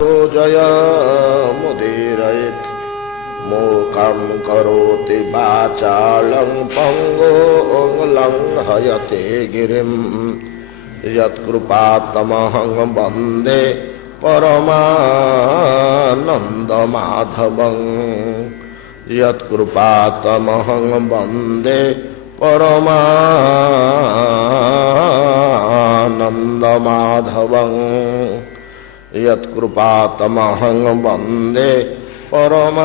जय मुदीरयेत् मूकं करोति वाचालं पङ्गुं लङ्घयते गिरिं यत्कृपातमहं वन्दे परमानन्दमाधवं यत्कृपातमहं वन्दे परमानन्दमाधवं यत्कृपातमहं वन्दे परमानन्दमाधवं।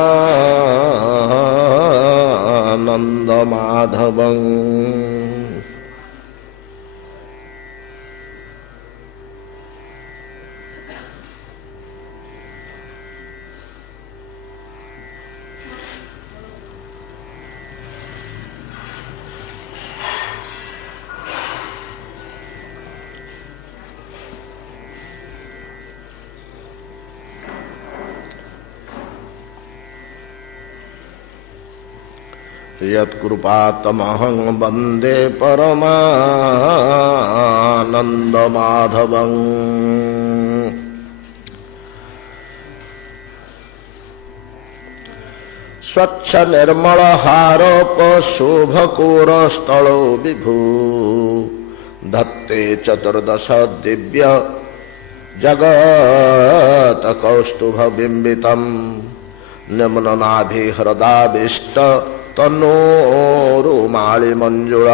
यत्कृपातमहं वन्दे परमानन्दमाधवं। स्वच्छ निर्मल हारोपशोभकोरस्थलो विभू धत्ते चतुर्दश दिव्य जगत कौस्तुभ बिंबितम् निम्ननाभि हृदाविष्ट तन्नोरुमाळि मंजुळ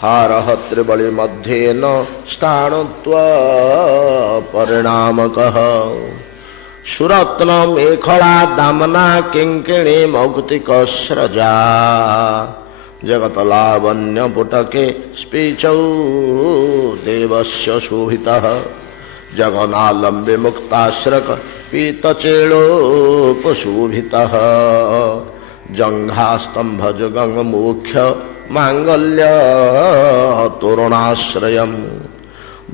हारः त्रिबलि मध्येन स्थाणुत्व परिणामकः सुरत्न मेखला दामना किंकिणी मौक्तिकस्रजा जगतलावण्य पुटके स्पीचौ देवस्य शोभितः जगनालंबे मुक्ताश्रक पीतचेलोपशोभितः जंघास्तंभ जुगंग मुख्य मांगल्य तोरणाश्रयम्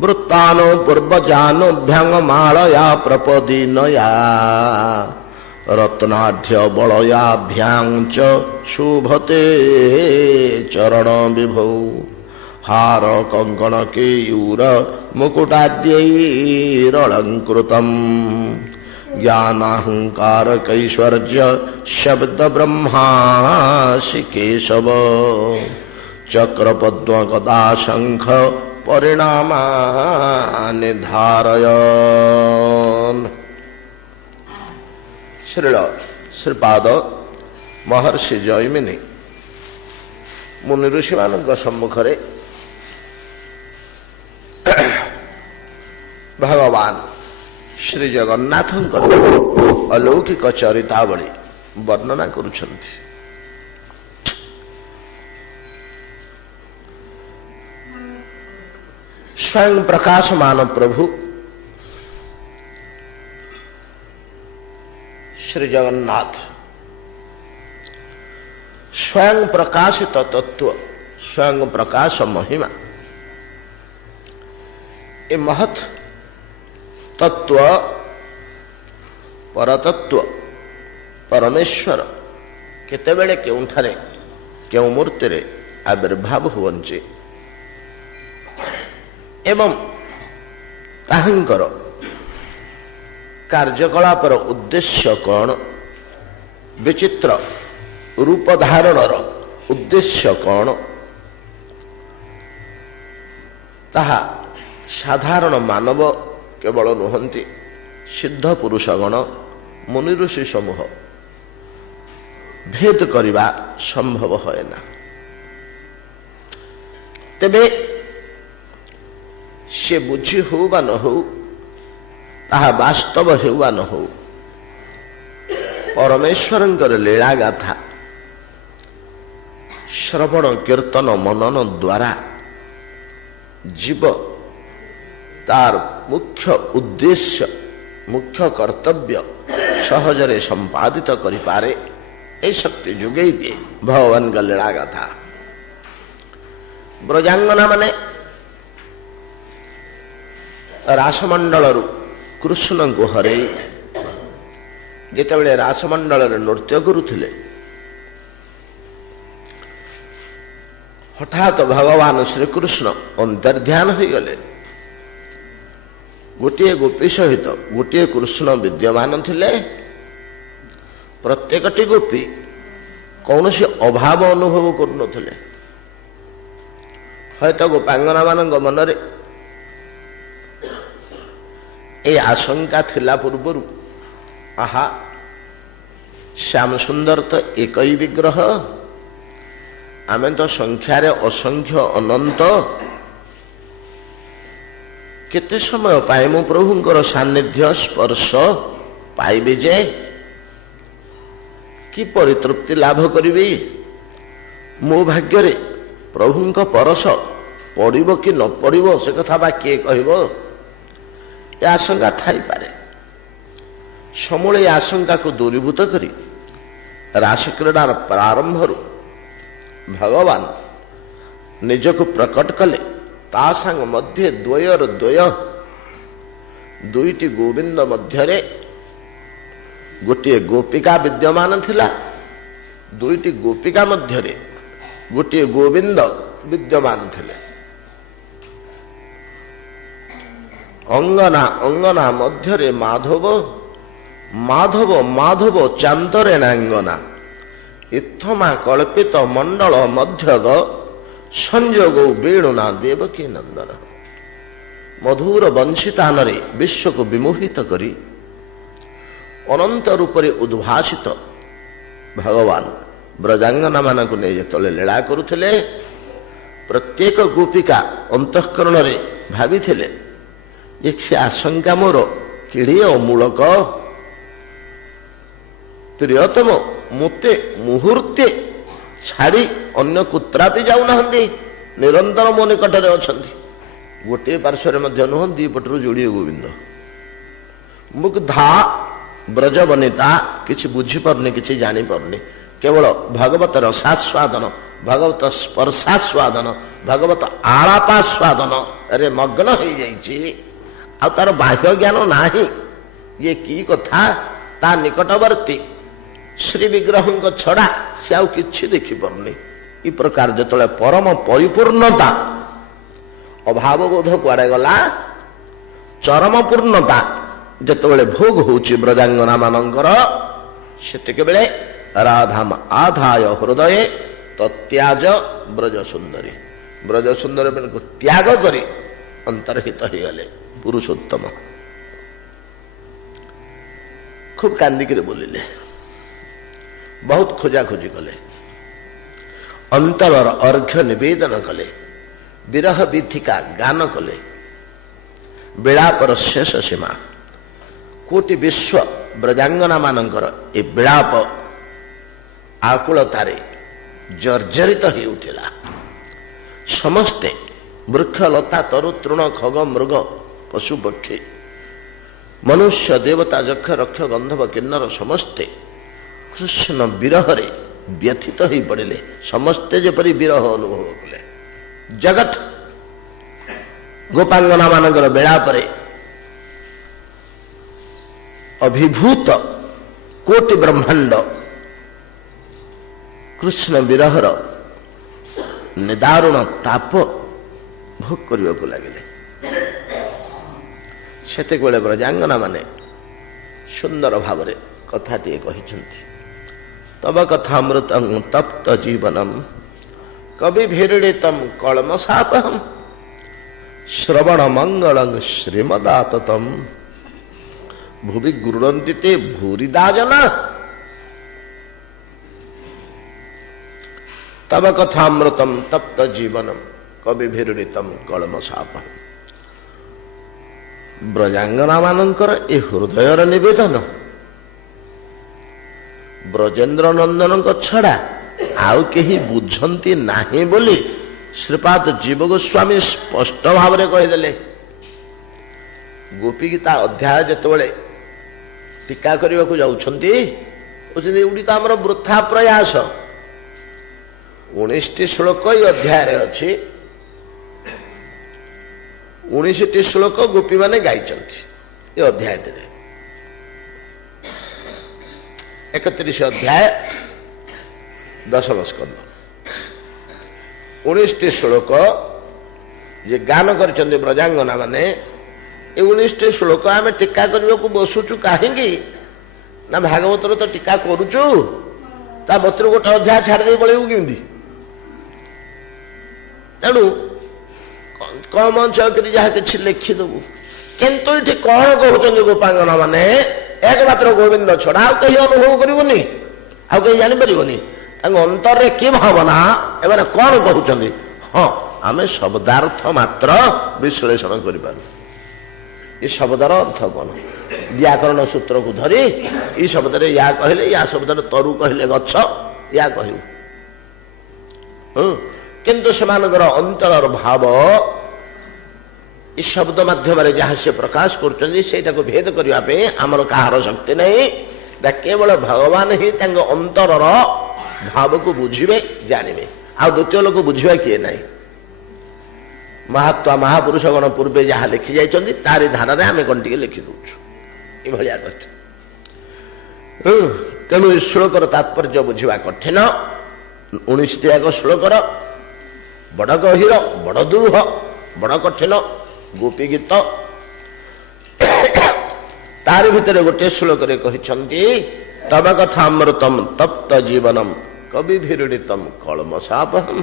वृत्तानो पूर्वजानुभ्यंग मालया प्रपदीनया रत्नाढ्य बलयाभ्यां च शोभते चरण विभौ हार कंकण केयूर मुकुटाद्यैरलंकृतम् ज्ञानाहंकार कैश्वर्य शब्द ब्रह्मासि केशव चक्र पद्म गदा शंख परिणामानि धारयन्। श्रील श्रीपाद महर्षि जैमिनी मुनि ऋषि मानक सम्मुखरे भगवान श्री जगन्नाथंकर अलौकिक चरितावली वर्णना करुछन्ति। स्वयं प्रकाशमान प्रभु श्री जगन्नाथ स्वयं प्रकाशित तत्व स्वयं प्रकाश महिमा ए महत तत्व परतत्व परमेश्वर केतेबेले केउंठारे केउ मूर्ति रे आविर्भाव हुवंचे एवं ताहांकर कार्यकलापर उद्देश्य कौन विचित्र रूप धारणर उद्देश्य कौन ताहा साधारण मानव केवल नुहंती सिद्ध पुरुषगण मुनि ऋषि समूह भेद करिबा संभव है ना। तेबे से बुझी हो बा न हो ताहा वास्तव हो बा न हो परमेश्वरंकर लीला गाथा श्रवण कीर्तन मनन द्वारा जीव तार मुख्य उद्देश्य मुख्य कर्तव्य सहजरे संपादित करि पारे ए शक्ति जुगई दिए भगवान का लीला गाथा। ब्रजांगना माने रासमंडल कृष्ण को हरे जितेबले रासमंडल नृत्य करुथिले हठात भगवान श्रीकृष्ण अंतर्ध्यान हो गले ଗୋଟିଏ ଗୋପୀ ସହିତ ଗୋଟିଏ କୃଷ୍ଣ ବିଦ୍ୟମାନ ଥିଲେ। ପ୍ରତ୍ୟେକଟି ଗୋପୀ କୌଣସି ଅଭାବ ଅନୁଭବ କରୁନଥିଲେ। ହୟତ ଗୋପାଙ୍ଗନାମାନଙ୍କ ମନରେ এই ଆଶଙ୍କା ଥିଲା ପୂର୍ବରୁ, ଆହା ଶ୍ୟାମ ସୁନ୍ଦର ତ ଏକଇ ବିଗ୍ରହ, ଆମେ ତ ସଂଖ୍ୟାରେ ଅସଂଖ୍ୟ ଅନନ୍ତ, କେତେ ସମୟ ପାଇଁ ମୁଁ ପ୍ରଭୁଙ୍କର ସାନ୍ନିଧ୍ୟ ସ୍ପର୍ଶ ପାଇବି ଯେ କି ପରିତୃପ୍ତି ଲାଭ କରିବି? ମୋ ଭାଗ୍ୟରେ ପ୍ରଭୁଙ୍କ ପରଶ ପଡ଼ିବ କି ନ ପଡ଼ିବ ସେ କଥା ବା କିଏ କହିବ? ଏ ଆଶଙ୍କା ଥାଇପାରେ। ସମୂଳେ ଏ ଆଶଙ୍କାକୁ ଦୂରୀଭୂତ କରି ରାସକ୍ରୀଡ଼ାର ପ୍ରାରମ୍ଭରୁ ଭଗବାନ ନିଜକୁ ପ୍ରକଟ କଲେ। ତା ସାଙ୍ଗ ମଧ୍ୟ ଦ୍ୱୟର ଦ୍ୱୟ, ଦୁଇଟି ଗୋବିନ୍ଦ ମଧ୍ୟରେ ଗୋଟିଏ ଗୋପିକା ବିଦ୍ୟମାନ ଥିଲା। ଦୁଇଟି ଗୋପିକା ମଧ୍ୟରେ ଗୋଟିଏ ଗୋବିନ୍ଦ ବିଦ୍ୟମାନ ଥିଲେ। ଅଙ୍ଗନା ଅଙ୍ଗନା ମଧ୍ୟରେ ମାଧବ, ମାଧବ ମାଧବ ଚାନ୍ଦରେଣାଙ୍ଗନା, ଇଥମା କଳ୍ପିତ ମଣ୍ଡଳ ମଧ୍ୟଗ, ସଂଯୋଗ ବେଣୁନା ଦେବକୀ ନନ୍ଦନ। ମଧୁର ବଂଶୀତାନରେ ବିଶ୍ୱକୁ ବିମୋହିତ କରି ଅନନ୍ତ ରୂପରେ ଉଦ୍ଭାସିତ ଭଗବାନ ବ୍ରଜାଙ୍ଗନାମାନଙ୍କୁ ନେଇ ଯେତେବେଳେ ଲୀଳା କରୁଥିଲେ, ପ୍ରତ୍ୟେକ ଗୋପିକା ଅନ୍ତଃକରଣରେ ଭାବିଥିଲେ ଯେ ସେ ଆଶଙ୍କା ମୋର କିଡ଼ିଏ ଅମୂଳକ। ପ୍ରିୟତମ ମୋତେ ମୁହୂର୍ତ୍ତେ ଛାଡ଼ି ଅନ୍ୟ କୁତ୍ରାପି ଯାଉନାହାନ୍ତି, ନିରନ୍ତର ମୋ ନିକଟରେ ଅଛନ୍ତି। ଗୋଟିଏ ପାର୍ଶ୍ୱରେ ମଧ୍ୟ ନୁହଁ, ଦି ପଟରୁ ଯୋଡ଼ିଏ ଗୋବିନ୍ଦ। ମୁଗ୍ଧା ବ୍ରଜବନିତା, କିଛି ବୁଝିପାରୁନି, କିଛି ଜାଣିପାରୁନି, କେବଳ ଭଗବତ ରସାସ୍ୱାଦନ, ଭଗବତ ସ୍ପର୍ଶାସ୍ୱାଦନ, ଭଗବତ ଆଳାପାସ୍ୱାଦନରେ ମଗ୍ନ ହେଇଯାଇଛି। ଆଉ ତାର ବାହ୍ୟ ଜ୍ଞାନ ନାହିଁ। ଇଏ କି କଥା? ତା ନିକଟବର୍ତ୍ତୀ ଶ୍ରୀ ବିଗ୍ରହଙ୍କ ଛଡ଼ା ସେ ଆଉ କିଛି ଦେଖିପାରୁନି। ଏ ପ୍ରକାର ଯେତେବେଳେ ପରମ ପରିପୂର୍ଣ୍ଣତା, ଅଭାବ ବୋଧ କୁଆଡ଼େ ଗଲା, ଚରମ ପୂର୍ଣ୍ଣତା ଯେତେବେଳେ ଭୋଗ ହେଉଛି ବ୍ରଜାଙ୍ଗନା ମାନଙ୍କର, ସେତିକିବେଳେ ରାଧାମ ଆଧାୟ ହୃଦୟ ତତ୍ୟାଜ ବ୍ରଜ ସୁନ୍ଦରୀ, ବ୍ରଜ ସୁନ୍ଦରୀ ମାନଙ୍କୁ ତ୍ୟାଗ କରି ଅନ୍ତର୍ହିତ ହେଇଗଲେ ପୁରୁଷୋତ୍ତମ। ଖୁବ୍ କାନ୍ଦିକିରି ବୋଲିଲେ, ବହୁତ ଖୋଜାଖୋଜି କଲେ, ଅନ୍ତରର ଅର୍ଘ୍ୟ ନିବେଦନ କଲେ, ବିରହ ବିଥିକା ଗାନ କଲେ। ବିଳାପର ଶେଷ ସୀମା, କୋଟି ବିଶ୍ୱ ବ୍ରଜାଙ୍ଗନା ମାନଙ୍କର ଏ ବିଳାପ ଆକୁଳତାରେ ଜର୍ଜରିତ ହେଇ ଉଠିଲା। ସମସ୍ତେ ବୃକ୍ଷ ଲତା ତରୁ ତୃଣ ଖଗ ମୃଗ ପଶୁପକ୍ଷୀ ମନୁଷ୍ୟ ଦେବତା ଯକ୍ଷ ରକ୍ଷ ଗନ୍ଧବ କିନ୍ନର ସମସ୍ତେ କୃଷ୍ଣ ବିରହରେ ବ୍ୟଥିତ ହୋଇ ପଡ଼ିଲେ। ସମସ୍ତେ ଯେପରି ବିରହ ଅନୁଭବ କଲେ। ଜଗତ ଗୋପାଙ୍ଗନା ମାନଙ୍କର ବିଳାପରେ ଅଭିଭୂତ କୋଟି ବ୍ରହ୍ମାଣ୍ଡ କୃଷ୍ଣ ବିରହର ନିଦାରୁଣ ତାପ ଭୋଗ କରିବାକୁ ଲାଗିଲେ। ସେତେବେଳେ ବ୍ରଜାଙ୍ଗନା ମାନେ ସୁନ୍ଦର ଭାବରେ କଥାଟିଏ କହିଛନ୍ତି। ତବ କଥାମୃତଂ ତପ୍ତ ଜୀବନମ୍ କବି ଭିରୀଡ଼ିତମ୍ କଳମଶାପହମ୍ ଶ୍ରବଣ ମଙ୍ଗଳଂ ଶ୍ରୀମଦାତତମ୍ ଭୁବି ଗୃହନ୍ତି ତେ ଭୂରିଦା ଜନା। ତବ କଥାମୃତମ୍ ତପ୍ତ ଜୀବନମ୍ କବି ଭିରୀଡ଼ିତମ୍ କଳମଶାପହମ୍। ବ୍ରଜାଙ୍ଗନା ମାନଙ୍କର ଏ ହୃଦୟର ନିବେଦନ ବ୍ରଜେନ୍ଦ୍ର ନନ୍ଦନଙ୍କ ଛଡ଼ା ଆଉ କେହି ବୁଝନ୍ତି ନାହିଁ ବୋଲି ଶ୍ରୀପାଦ ଜୀବ ଗୋସ୍ୱାମୀ ସ୍ପଷ୍ଟ ଭାବରେ କହିଦେଲେ। ଗୋପୀ ଗୀତା ଅଧ୍ୟାୟ ଯେତେବେଳେ ଟୀକା କରିବାକୁ ଯାଉଛନ୍ତି, କହୁଛନ୍ତି ଏଗୁଡ଼ିକ ଆମର ବୃଥା ପ୍ରୟାସ। 19ଟି ଶ୍ଲୋକ ଏଇ ଅଧ୍ୟାୟରେ ଅଛି। 19ଟି ଶ୍ଲୋକ ଗୋପୀମାନେ ଗାଇଛନ୍ତି ଏ ଅଧ୍ୟାୟଟିରେ। 31 ଅଧ୍ୟାୟ 10ମ ସ୍କନ୍ଧ। 19ଟି ଶ୍ଲୋକ ଯେ ଗାନ କରିଛନ୍ତି ବ୍ରଜାଙ୍ଗନା ମାନେ, ଏ 19ଟି ଶ୍ଲୋକ ଆମେ ଟୀକା କରିବାକୁ ବସୁଛୁ କାହିଁକି ନା ଭାଗବତର ତ ଟୀକା କରୁଛୁ, ତା ମତରୁ ଗୋଟେ ଅଧ୍ୟାୟ ଛାଡ଼ିଦେଇ ପଳେଇବୁ କେମିତି? ତେଣୁ କମ ଅଞ୍ଚଳ କରି ଯାହା କିଛି ଲେଖିଦେବୁ। କିନ୍ତୁ ଏଠି କଣ କହୁଛନ୍ତି ଗୋପାଙ୍ଗନ ମାନେ? ଏକମାତ୍ର ଗୋବିନ୍ଦ ଛଡା ଆଉ କେହି ଅନୁଭବ କରିବନି, ଆଉ କେହି ଜାଣିପାରିବନି ତାଙ୍କ ଅନ୍ତରରେ କି ଭାବନା, ଏମାନେ କଣ କହୁଛନ୍ତି। ହଁ, ଆମେ ଶବ୍ଦାର୍ଥ ମାତ୍ର ବିଶ୍ଳେଷଣ କରିପାରୁ। ଏ ଶବ୍ଦର ଅର୍ଥ କଣ? ବ୍ୟାକରଣ ସୂତ୍ରକୁ ଧରି ଏଇ ଶବ୍ଦରେ ୟା କହିଲେ, ୟା ଶବ୍ଦରେ ତରୁ କହିଲେ ଗଛ, ୟା କହିବୁ। କିନ୍ତୁ ସେମାନଙ୍କର ଅନ୍ତରର ଭାବ ଏ ଶବ୍ଦ ମାଧ୍ୟମରେ ଯାହା ସେ ପ୍ରକାଶ କରୁଛନ୍ତି ସେଇଟାକୁ ଭେଦ କରିବା ପାଇଁ ଆମର କାହାର ଶକ୍ତି ନାହିଁ। କେବଳ ଭଗବାନ ହିଁ ତାଙ୍କ ଅନ୍ତରର ଭାବକୁ ବୁଝିବେ, ଜାଣିବେ। ଆଉ ଦ୍ୱିତୀୟ ଲୋକ ବୁଝିବା କିଏ ନାହିଁ। ମହାତ୍ମା ମହାପୁରୁଷଗଣ ପୂର୍ବେ ଯାହା ଲେଖି ଯାଇଛନ୍ତି ତାରି ଧାରାରେ ଆମେ କଣ ଟିକେ ଲେଖି ଦଉଛୁ, ଏଭଳିଆ କଥା। ତେଣୁ ଏ ଶ୍ଲୋକର ତାତ୍ପର୍ଯ୍ୟ ବୁଝିବା କଠିନ। 19ଟି ଯାକ ଶ୍ଲୋକର ବଡ ଗହୀର, ବଡ ଦୁରୂହ, ବଡ କଠିନ ଗୋପୀ ଗୀତ। ତାରି ଭିତରେ ଗୋଟିଏ ଶ୍ଲୋକରେ କହିଛନ୍ତି, ତବ କଥା ଅମୃତମ ତପ୍ତ ଜୀବନମ କବି ଭିରୁଡ଼ିତମ କଳମଶାପହମ୍।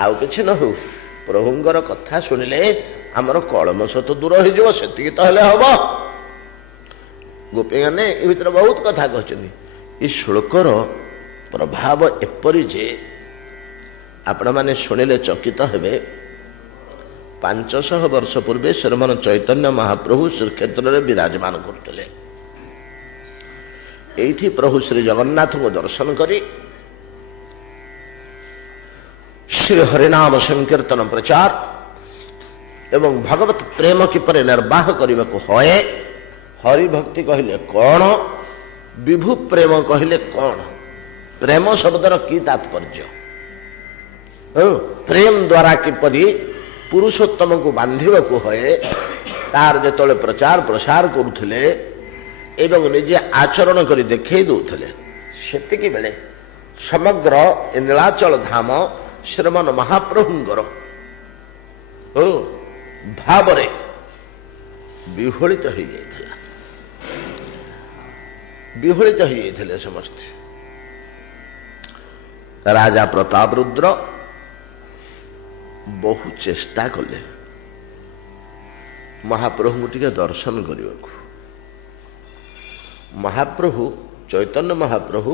ଆଉ କିଛି ନ ହଉ, ପ୍ରଭୁଙ୍କର କଥା ଶୁଣିଲେ ଆମର କଳମଶ ତ ଦୂର ହେଇଯିବ, ସେତିକି ତ ହେଲେ ହବ। ଗୋପୀମାନେ ଏ ଭିତରେ ବହୁତ କଥା କହିଛନ୍ତି। ଏ ଶ୍ଲୋକର ପ୍ରଭାବ ଏପରି ଯେ ଆପଣମାନେ ଶୁଣିଲେ ଚକିତ ହେବେ। 500 ବର୍ଷ ପୂର୍ବେ ଶ୍ରୀମାନ ଚୈତନ୍ୟ ମହାପ୍ରଭୁ ଶ୍ରୀକ୍ଷେତ୍ରରେ ବିରାଜମାନ କରୁଥିଲେ। ଏଇଠି ପ୍ରଭୁ ଶ୍ରୀ ଜଗନ୍ନାଥଙ୍କୁ ଦର୍ଶନ କରି ଶ୍ରୀ ହରିନାମ ସଂକୀର୍ତ୍ତନ ପ୍ରଚାର ଏବଂ ଭଗବତ ପ୍ରେମ କିପରି ନିର୍ବାହ କରିବାକୁ ହୁଏ, ହରିଭକ୍ତି କହିଲେ କଣ, ବିଭୁ ପ୍ରେମ କହିଲେ କଣ, ପ୍ରେମ ଶବ୍ଦର କି ତାତ୍ପର୍ଯ୍ୟ, ପ୍ରେମ ଦ୍ୱାରା କିପରି ପୁରୁଷୋତ୍ତମକୁ ବାନ୍ଧିବାକୁ ହୁଏ, ତାର ଯେତେବେଳେ ପ୍ରଚାର ପ୍ରସାର କରୁଥିଲେ ଏବଂ ନିଜେ ଆଚରଣ କରି ଦେଖେଇ ଦଉଥିଲେ, ସେତିକି ବେଳେ ସମଗ୍ର ନୀଳାଚଳ ଧାମ ଶ୍ରୀମାନ ମହାପ୍ରଭୁଙ୍କର ଭାବରେ ବିହ୍ୱଳିତ ହୋଇଯାଇଥିଲା। ବିହ୍ୱଳିତ ହୋଇଯାଇଥିଲେ ସମସ୍ତେ। ରାଜା ପ୍ରତାପରୁଦ୍ର ବହୁ ଚେଷ୍ଟା କଲେ ମହାପ୍ରଭୁଙ୍କୁ ଟିକେ ଦର୍ଶନ କରିବାକୁ। ମହାପ୍ରଭୁ ଚୈତନ୍ୟ ମହାପ୍ରଭୁ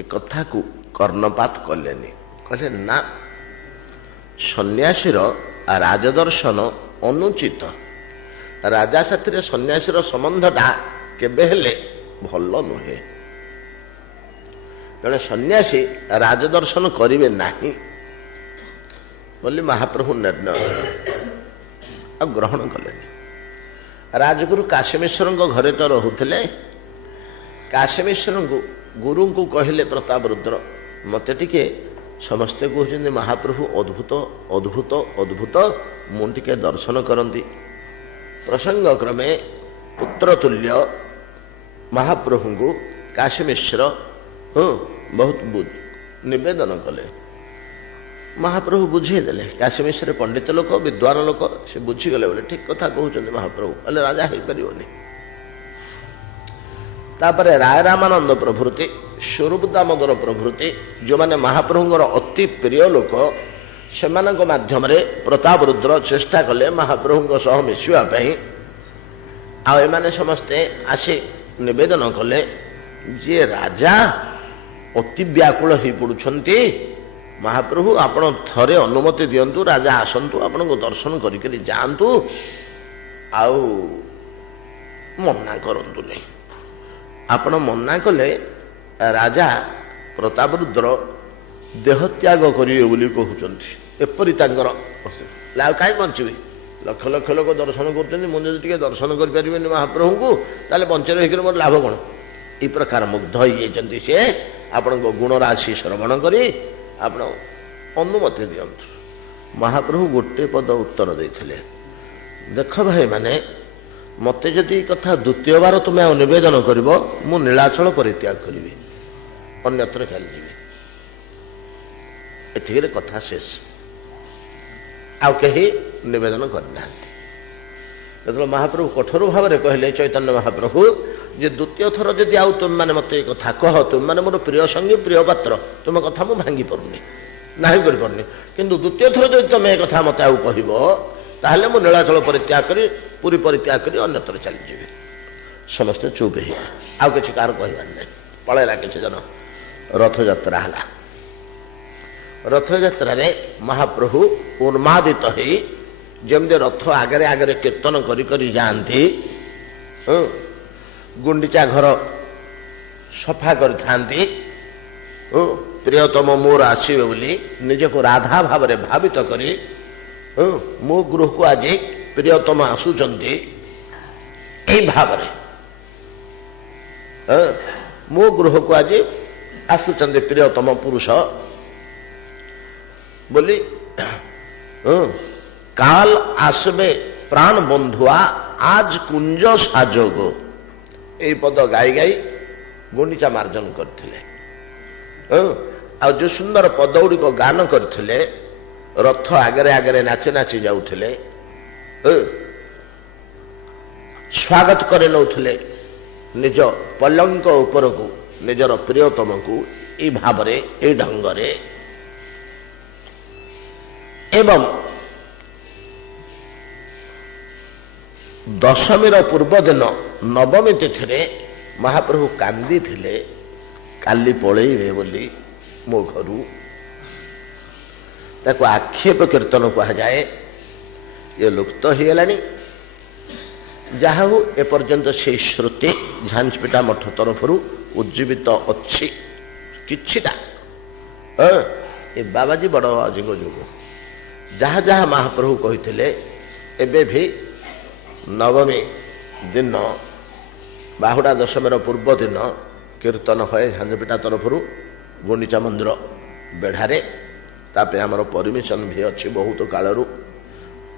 ଏ କଥାକୁ କର୍ଣ୍ଣପାତ କଲେନି। କହିଲେ ନା, ସନ୍ନ୍ୟାସୀର ରାଜଦର୍ଶନ ଅନୁଚିତ। ରାଜା ସାଥିରେ ସନ୍ନ୍ୟାସୀର ସମ୍ବନ୍ଧଟା କେବେ ହେଲେ ଭଲ ନୁହେଁ। ଜଣେ ସନ୍ନ୍ୟାସୀ ରାଜଦର୍ଶନ କରିବେ ନାହିଁ ବୋଲି ମହାପ୍ରଭୁ ନିର୍ଣ୍ଣୟ ଆଉ ଗ୍ରହଣ କଲେନି। ରାଜଗୁରୁ କାଶୀମିଶ୍ରଙ୍କ ଘରେ ତ ରହୁଥିଲେ। କାଶୀମିଶ୍ରଙ୍କୁ ଗୁରୁଙ୍କୁ କହିଲେ, ପ୍ରତାପରୁଦ୍ର ମତେ ଟିକେ ସମସ୍ତେ କହୁଛନ୍ତି ମହାପ୍ରଭୁ ଅଦ୍ଭୁତ ଅଦ୍ଭୁତ ଅଦ୍ଭୁତ, ମୁଁ ଟିକେ ଦର୍ଶନ କରନ୍ତି। ପ୍ରସଙ୍ଗ କ୍ରମେ ପୁତ୍ରତୁଲ୍ୟ ମହାପ୍ରଭୁଙ୍କୁ କାଶୀମିଶ୍ର ବହୁତ ନିବେଦନ କଲେ। ମହାପ୍ରଭୁ ବୁଝେଇଦେଲେ। କାଶୀମିଶ୍ର ପଣ୍ଡିତ ଲୋକ, ବିଦ୍ୱାନ ଲୋକ, ସେ ବୁଝିଗଲେ ବୋଲି ଠିକ କଥା କହୁଛନ୍ତି ମହାପ୍ରଭୁ, ହେଲେ ରାଜା ହେଇପାରିବନି। ତାପରେ ରାୟ ରାମାନନ୍ଦ ପ୍ରଭୃତି, ସ୍ୱରୂପ ଦାମୋଦର ପ୍ରଭୃତି, ଯେଉଁମାନେ ମହାପ୍ରଭୁଙ୍କର ଅତି ପ୍ରିୟ ଲୋକ, ସେମାନଙ୍କ ମାଧ୍ୟମରେ ପ୍ରତାପରୁଦ୍ର ଚେଷ୍ଟା କଲେ ମହାପ୍ରଭୁଙ୍କ ସହ ମିଶିବା ପାଇଁ। ଆଉ ଏମାନେ ସମସ୍ତେ ଆସି ନିବେଦନ କଲେ ଯେ ରାଜା ଅତି ବ୍ୟାକୁଳ ହେଇ ପଡୁଛନ୍ତି, ମହାପ୍ରଭୁ ଆପଣ ଥରେ ଅନୁମତି ଦିଅନ୍ତୁ, ରାଜା ଆସନ୍ତୁ, ଆପଣଙ୍କୁ ଦର୍ଶନ କରିକରି ଯାଆନ୍ତୁ, ଆଉ ମନା କରନ୍ତୁନି। ଆପଣ ମନା କଲେ ରାଜା ପ୍ରତାପରୁଦ୍ର ଦେହତ୍ୟାଗ କରିବେ ବୋଲି କହୁଛନ୍ତି। ଏପରି ତାଙ୍କର, ଆଉ କାହିଁ ବଞ୍ଚିବେ? ଲକ୍ଷ ଲକ୍ଷ ଲୋକ ଦର୍ଶନ କରୁଛନ୍ତି, ମୁଁ ଯଦି ଟିକେ ଦର୍ଶନ କରିପାରିବିନି ମହାପ୍ରଭୁଙ୍କୁ, ତାହେଲେ ବଞ୍ଚରେ ହେଇକରି ମୋର ଲାଭ କଣ? এই ପ୍ରକାର ମୁଗ୍ଧ ହୋଇଯାଇଛନ୍ତି ସେ। ଆପଣଙ୍କ ଗୁଣରାଶି ଶ୍ରବଣ କରି ଆପଣ ଅନୁମତି ଦିଅନ୍ତୁ। ମହାପ୍ରଭୁ ଗୋଟେ ପଦ ଉତ୍ତର ଦେଇଥିଲେ, ଦେଖ ଭାଇମାନେ, ମତେ ଯଦି ଏ କଥା ଦ୍ୱିତୀୟ ବାର ତୁମେ ଆଉ ନିବେଦନ କରିବ, ମୁଁ ନୀଳାଚଳ ପରିତ୍ୟାଗ କରିବି, ଅନ୍ୟତ୍ର ଚାଲିଯିବି। ଏତିକିରେ କଥା ଶେଷ। ଆଉ କେହି ନିବେଦନ କରିନାହାନ୍ତି। ଯେତେବେଳେ ମହାପ୍ରଭୁ କଠୋର ଭାବରେ କହିଲେ ଚୈତନ୍ୟ ମହାପ୍ରଭୁ ଯେ ଦ୍ୱିତୀୟ ଥର ଯଦି ଆଉ ତୁମମାନେ ମତେ ଏ କଥା କହ, ତୁମମାନେ ମୋର ପ୍ରିୟ ସଙ୍ଗୀ ପ୍ରିୟ ପାତ୍ର, ତୁମ କଥା ମୁଁ ଭାଙ୍ଗି ପାରୁନି, ନାହିଁ କରିପାରୁନି, କିନ୍ତୁ ଦ୍ୱିତୀୟ ଥର ଯଦି ତମେ ଏ କଥା ମତେ ଆଉ କହିବ ତାହେଲେ ମୁଁ ନୀଳାଚଳ ପରିତ୍ୟାଗ କରି ପୁରୀ ପରିତ୍ୟାଗ କରି ଅନ୍ୟତ୍ର ଚାଲିଯିବି। ସମସ୍ତେ ଚୁପ ହେଇଗଲେ, ଆଉ କିଛି କାହାର କହିବାର ନାହିଁ। ପଳେଇଲା କିଛି ଜଣ। ରଥଯାତ୍ରା ହେଲା। ରଥଯାତ୍ରାରେ ମହାପ୍ରଭୁ ଉନ୍ମାଦିତ ହେଇ ଯେମିତି ରଥ ଆଗରେ ଆଗରେ କୀର୍ତ୍ତନ କରି କରି ଯାଆନ୍ତି, ଗୁଣ୍ଡିଚା ଘର ସଫା କରିଥାନ୍ତି, ପ୍ରିୟତମ ମୋର ଆସିବେ ବୋଲି ନିଜକୁ ରାଧା ଭାବରେ ଭାବିତ କରି ମୋ ଗୃହକୁ ଆଜି ପ୍ରିୟତମ ଆସୁଛନ୍ତି, ଏଇ ଭାବରେ ମୋ ଗୃହକୁ ଆଜି ଆସୁଛନ୍ତି ପ୍ରିୟତମ ପୁରୁଷ ବୋଲି କାଲ ଆସବେ ପ୍ରାଣ ବନ୍ଧୁଆ ଆଜ କୁଞ୍ଜ ସାଜୋଗ, ଏଇ ପଦ ଗାଇ ଗାଇ ଗୁଣ୍ଡିଚା ମାର୍ଜନ କରିଥିଲେ। ଆଉ ଯୋଉ ସୁନ୍ଦର ପଦ ଗୁଡିକ ଗାନ କରିଥିଲେ, ରଥ ଆଗରେ ଆଗରେ ନାଚି ନାଚି ଯାଉଥିଲେ, ସ୍ୱାଗତ କରି ନେଉଥିଲେ ନିଜ ପଲଙ୍କ ଉପରକୁ ନିଜର ପ୍ରିୟତମକୁ ଏଇ ଭାବରେ, ଏଇ ଢଙ୍ଗରେ। ଏବଂ ଦଶମୀର ପୂର୍ବ ଦିନ ନବମୀ ତିଥିରେ ମହାପ୍ରଭୁ କାନ୍ଦିଥିଲେ, କାଲି ପଳେଇବେ ବୋଲି ମୋ ଘରୁ। ତାକୁ ଆକ୍ଷେପ କୀର୍ତ୍ତନ କୁହାଯାଏ। ଇଏ ଲୁପ୍ତ ହେଇଗଲାଣି। ଯାହା ହଉ ଏପର୍ଯ୍ୟନ୍ତ ସେଇ ଶ୍ରୁତି ଝାଞ୍ଜପିଟା ମଠ ତରଫରୁ ଉଜ୍ଜୀବିତ ଅଛି କିଛିଟା। ଏ ବାବାଜୀ ବଡ ବାବାଜୀଙ୍କ ଯୋଗୁଁ ଯାହା ଯାହା ମହାପ୍ରଭୁ କହିଥିଲେ ଏବେ ବି ନବମୀ ଦିନ, ବାହୁଡା ଦଶମୀର ପୂର୍ବ ଦିନ କୀର୍ତ୍ତନ ହୁଏ ଝାଞ୍ଜପିଟା ତରଫରୁ ଗୁଣ୍ଡିଚା ମନ୍ଦିର ବେଢାରେ। ତା ପାଇଁ ଆମର ପରମିଶନ ବି ଅଛି ବହୁତ କାଳରୁ।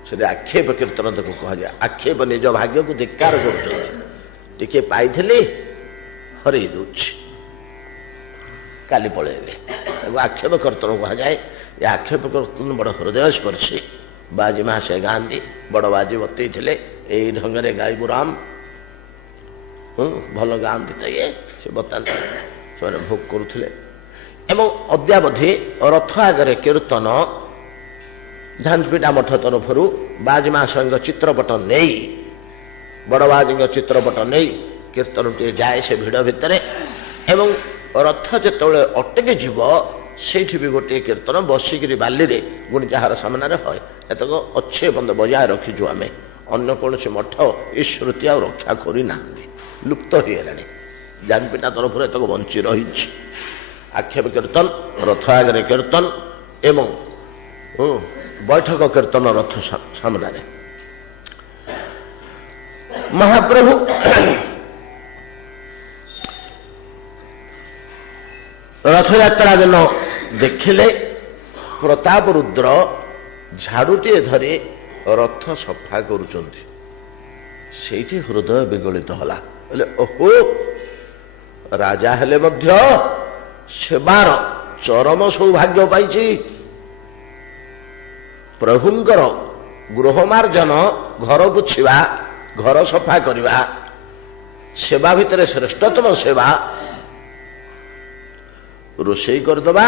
ସେଠି ଆକ୍ଷେପ କୀର୍ତ୍ତନ ତାକୁ କୁହାଯାଏ। ଆକ୍ଷେପ ନିଜ ଭାଗ୍ୟକୁ ଧିକ୍କାର କରୁଛନ୍ତି। ଟିକେ ପାଇଥିଲି ହରେଇ ଦଉଛି, କାଲି ପଳେଇବେ, ତାକୁ ଆକ୍ଷେପ କୀର୍ତ୍ତନ କୁହାଯାଏ। ଏ ଆକ୍ଷେପ କୀର୍ତ୍ତନ ବଡ ହୃଦୟ ସ୍ପର୍ଶୀ। ବାଜି ମା ସେ ଗାଆନ୍ତି, ବଡ ବାଜି ବତେଇଥିଲେ ଏଇ ଢଙ୍ଗରେ ଗାଇବୁ ରାମ। ଭଲ ଗାଆନ୍ତି ତ ଇଏ, ସେ ବତାନ୍ତି, ସେମାନେ ଭୋଗ କରୁଥିଲେ। ଏବଂ ଅଦ୍ୟାବଧି ରଥ ଆଗରେ କୀର୍ତ୍ତନ ଝାଞ୍ଜପିଟା ମଠ ତରଫରୁ ବାଜିମା ସ୍ୱୟଂ ଚିତ୍ରପଟ ନେଇ, ବଡ ବାଜିଙ୍କ ଚିତ୍ରପଟ ନେଇ କୀର୍ତ୍ତନଟିଏ ଯାଏ ସେ ଭିଡ ଭିତରେ। ଏବଂ ରଥ ଯେତେବେଳେ ଅଟକି ଯିବ ସେଇଠି ବି ଗୋଟିଏ କୀର୍ତ୍ତନ ବସିକିରି ବାଲିରେ ଗୁଣ୍ଡିଚାହାର ସାମ୍ନାରେ ହୁଏ। ଏତକ ଅଛି ବନ୍ଦ ବଜାୟ ରଖିଛୁ ଆମେ। ଅନ୍ୟ କୌଣସି ମଠ ଏ ସ୍ମୃତି ଆଉ ରକ୍ଷା କରିନାହାନ୍ତି, ଲୁପ୍ତ ହେଇଗଲାଣି। ଝାଞ୍ଜପିଟା ତରଫରୁ ଏତକ ବଞ୍ଚି ରହିଛି। ଆକ୍ଷେପ କୀର୍ତ୍ତନ, ରଥ ଆଗରେ କୀର୍ତ୍ତନ ଏବଂ ବୈଠକ କୀର୍ତ୍ତନ ରଥ ସାମ୍ନାରେ। ମହାପ୍ରଭୁ ରଥଯାତ୍ରା ଦିନ ଦେଖିଲେ ପ୍ରତାପ ରୁଦ୍ର ଝାଡୁଟିଏ ଧରି ରଥ ସଫା କରୁଛନ୍ତି। ସେଇଠି ହୃଦୟ ବିଗଳିତ ହେଲା। ବୋଲେ ଓହୋ, ରାଜା ହେଲେ ମଧ୍ୟ ସେବାର ଚରମ ସୌଭାଗ୍ୟ ପାଇଛି। ପ୍ରଭୁଙ୍କର ଗୃହମାର୍ଜନ, ଘର ପୋଛିବା, ଘର ସଫା କରିବା, ସେବା ଭିତରେ ଶ୍ରେଷ୍ଠତମ ସେବା। ରୋଷେଇ କରିଦବା,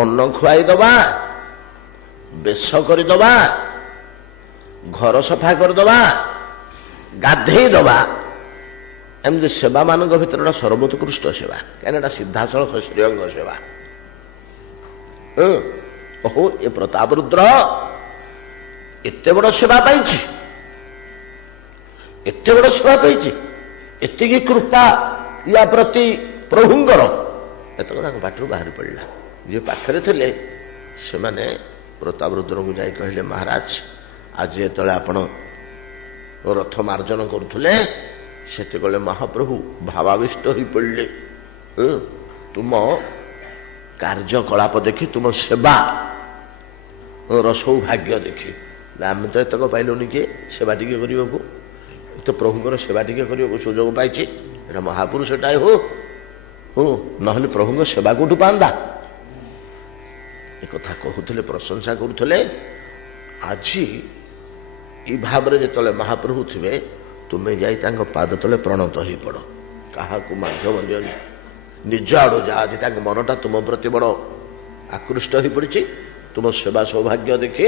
ଅନ୍ନ ଖୁଆଇଦବା, ବେଶ କରିଦବା, ଘର ସଫା କରିଦବା, ଗାଧେଇ ଦବା, ଏମିତି ସେବା ମାନଙ୍କ ଭିତରେ ଗୋଟେ ସର୍ବୋତ୍କୃଷ୍ଟ ସେବା। କାହିଁକି ଏଟା ସିଧାସଳଖ ଶ୍ରୀଅଙ୍ଗ ସେବା। ଓହୋ, ଏ ପ୍ରତାପ ରୁଦ୍ର ଏତେ ବଡ ସେବା ପାଇଛି, ଏତେ ବଡ ସେବା ପାଇଛି, ଏତିକି କୃପା ୟା ପ୍ରତି ପ୍ରଭୁଙ୍କର। ଏତକ ତାଙ୍କ ପାଟିରୁ ବାହାରି ପଡିଲା। ଯିଏ ପାଖରେ ଥିଲେ ସେମାନେ ପ୍ରତାପ ରୁଦ୍ରଙ୍କୁ ଯାଇ କହିଲେ, ମହାରାଜ, ଆଜି ଯେତେବେଳେ ଆପଣ ରଥ ମାର୍ଜନ କରୁଥିଲେ ସେତେବେଳେ ମହାପ୍ରଭୁ ଭାବାବିଷ୍ଟ ହୋଇପଡ଼ିଲେ। ତୁମ କାର୍ଯ୍ୟକଳାପ ଦେଖି, ତୁମ ସେବା ସୌଭାଗ୍ୟ ଦେଖି। ଆମେ ତ ଏତକ ପାଇଲୁନି କିଏ ସେବା ଟିକେ କରିବାକୁ, ତ ପ୍ରଭୁଙ୍କର ସେବା ଟିକେ କରିବାକୁ ସୁଯୋଗ ପାଇଛି। ଏଟା ମହାପୁରୁଷଟାଏ ହଉ, ନହେଲେ ପ୍ରଭୁଙ୍କ ସେବା କୋଉଠୁ ପାଆନ୍ତା? ଏ କଥା କହୁଥିଲେ, ପ୍ରଶଂସା କରୁଥିଲେ। ଆଜି ଇ ଭାବରେ ଯେତେବେଳେ ମହାପ୍ରଭୁ ଥିବେ ତୁମେ ଯାଇ ତାଙ୍କ ପାଦ ତଳେ ପ୍ରଣତ ହେଇ ପଡ, କାହାକୁ ମାଧ୍ୟମ ଦିଅନି, ନିଜ ଆଡୁ ଯା। ଆଜି ତାଙ୍କ ମନଟା ତୁମ ପ୍ରତି ବଡ ଆକୃଷ୍ଟ ହୋଇ ପଡିଛି, ତୁମ ସେବା ସୌଭାଗ୍ୟ ଦେଖି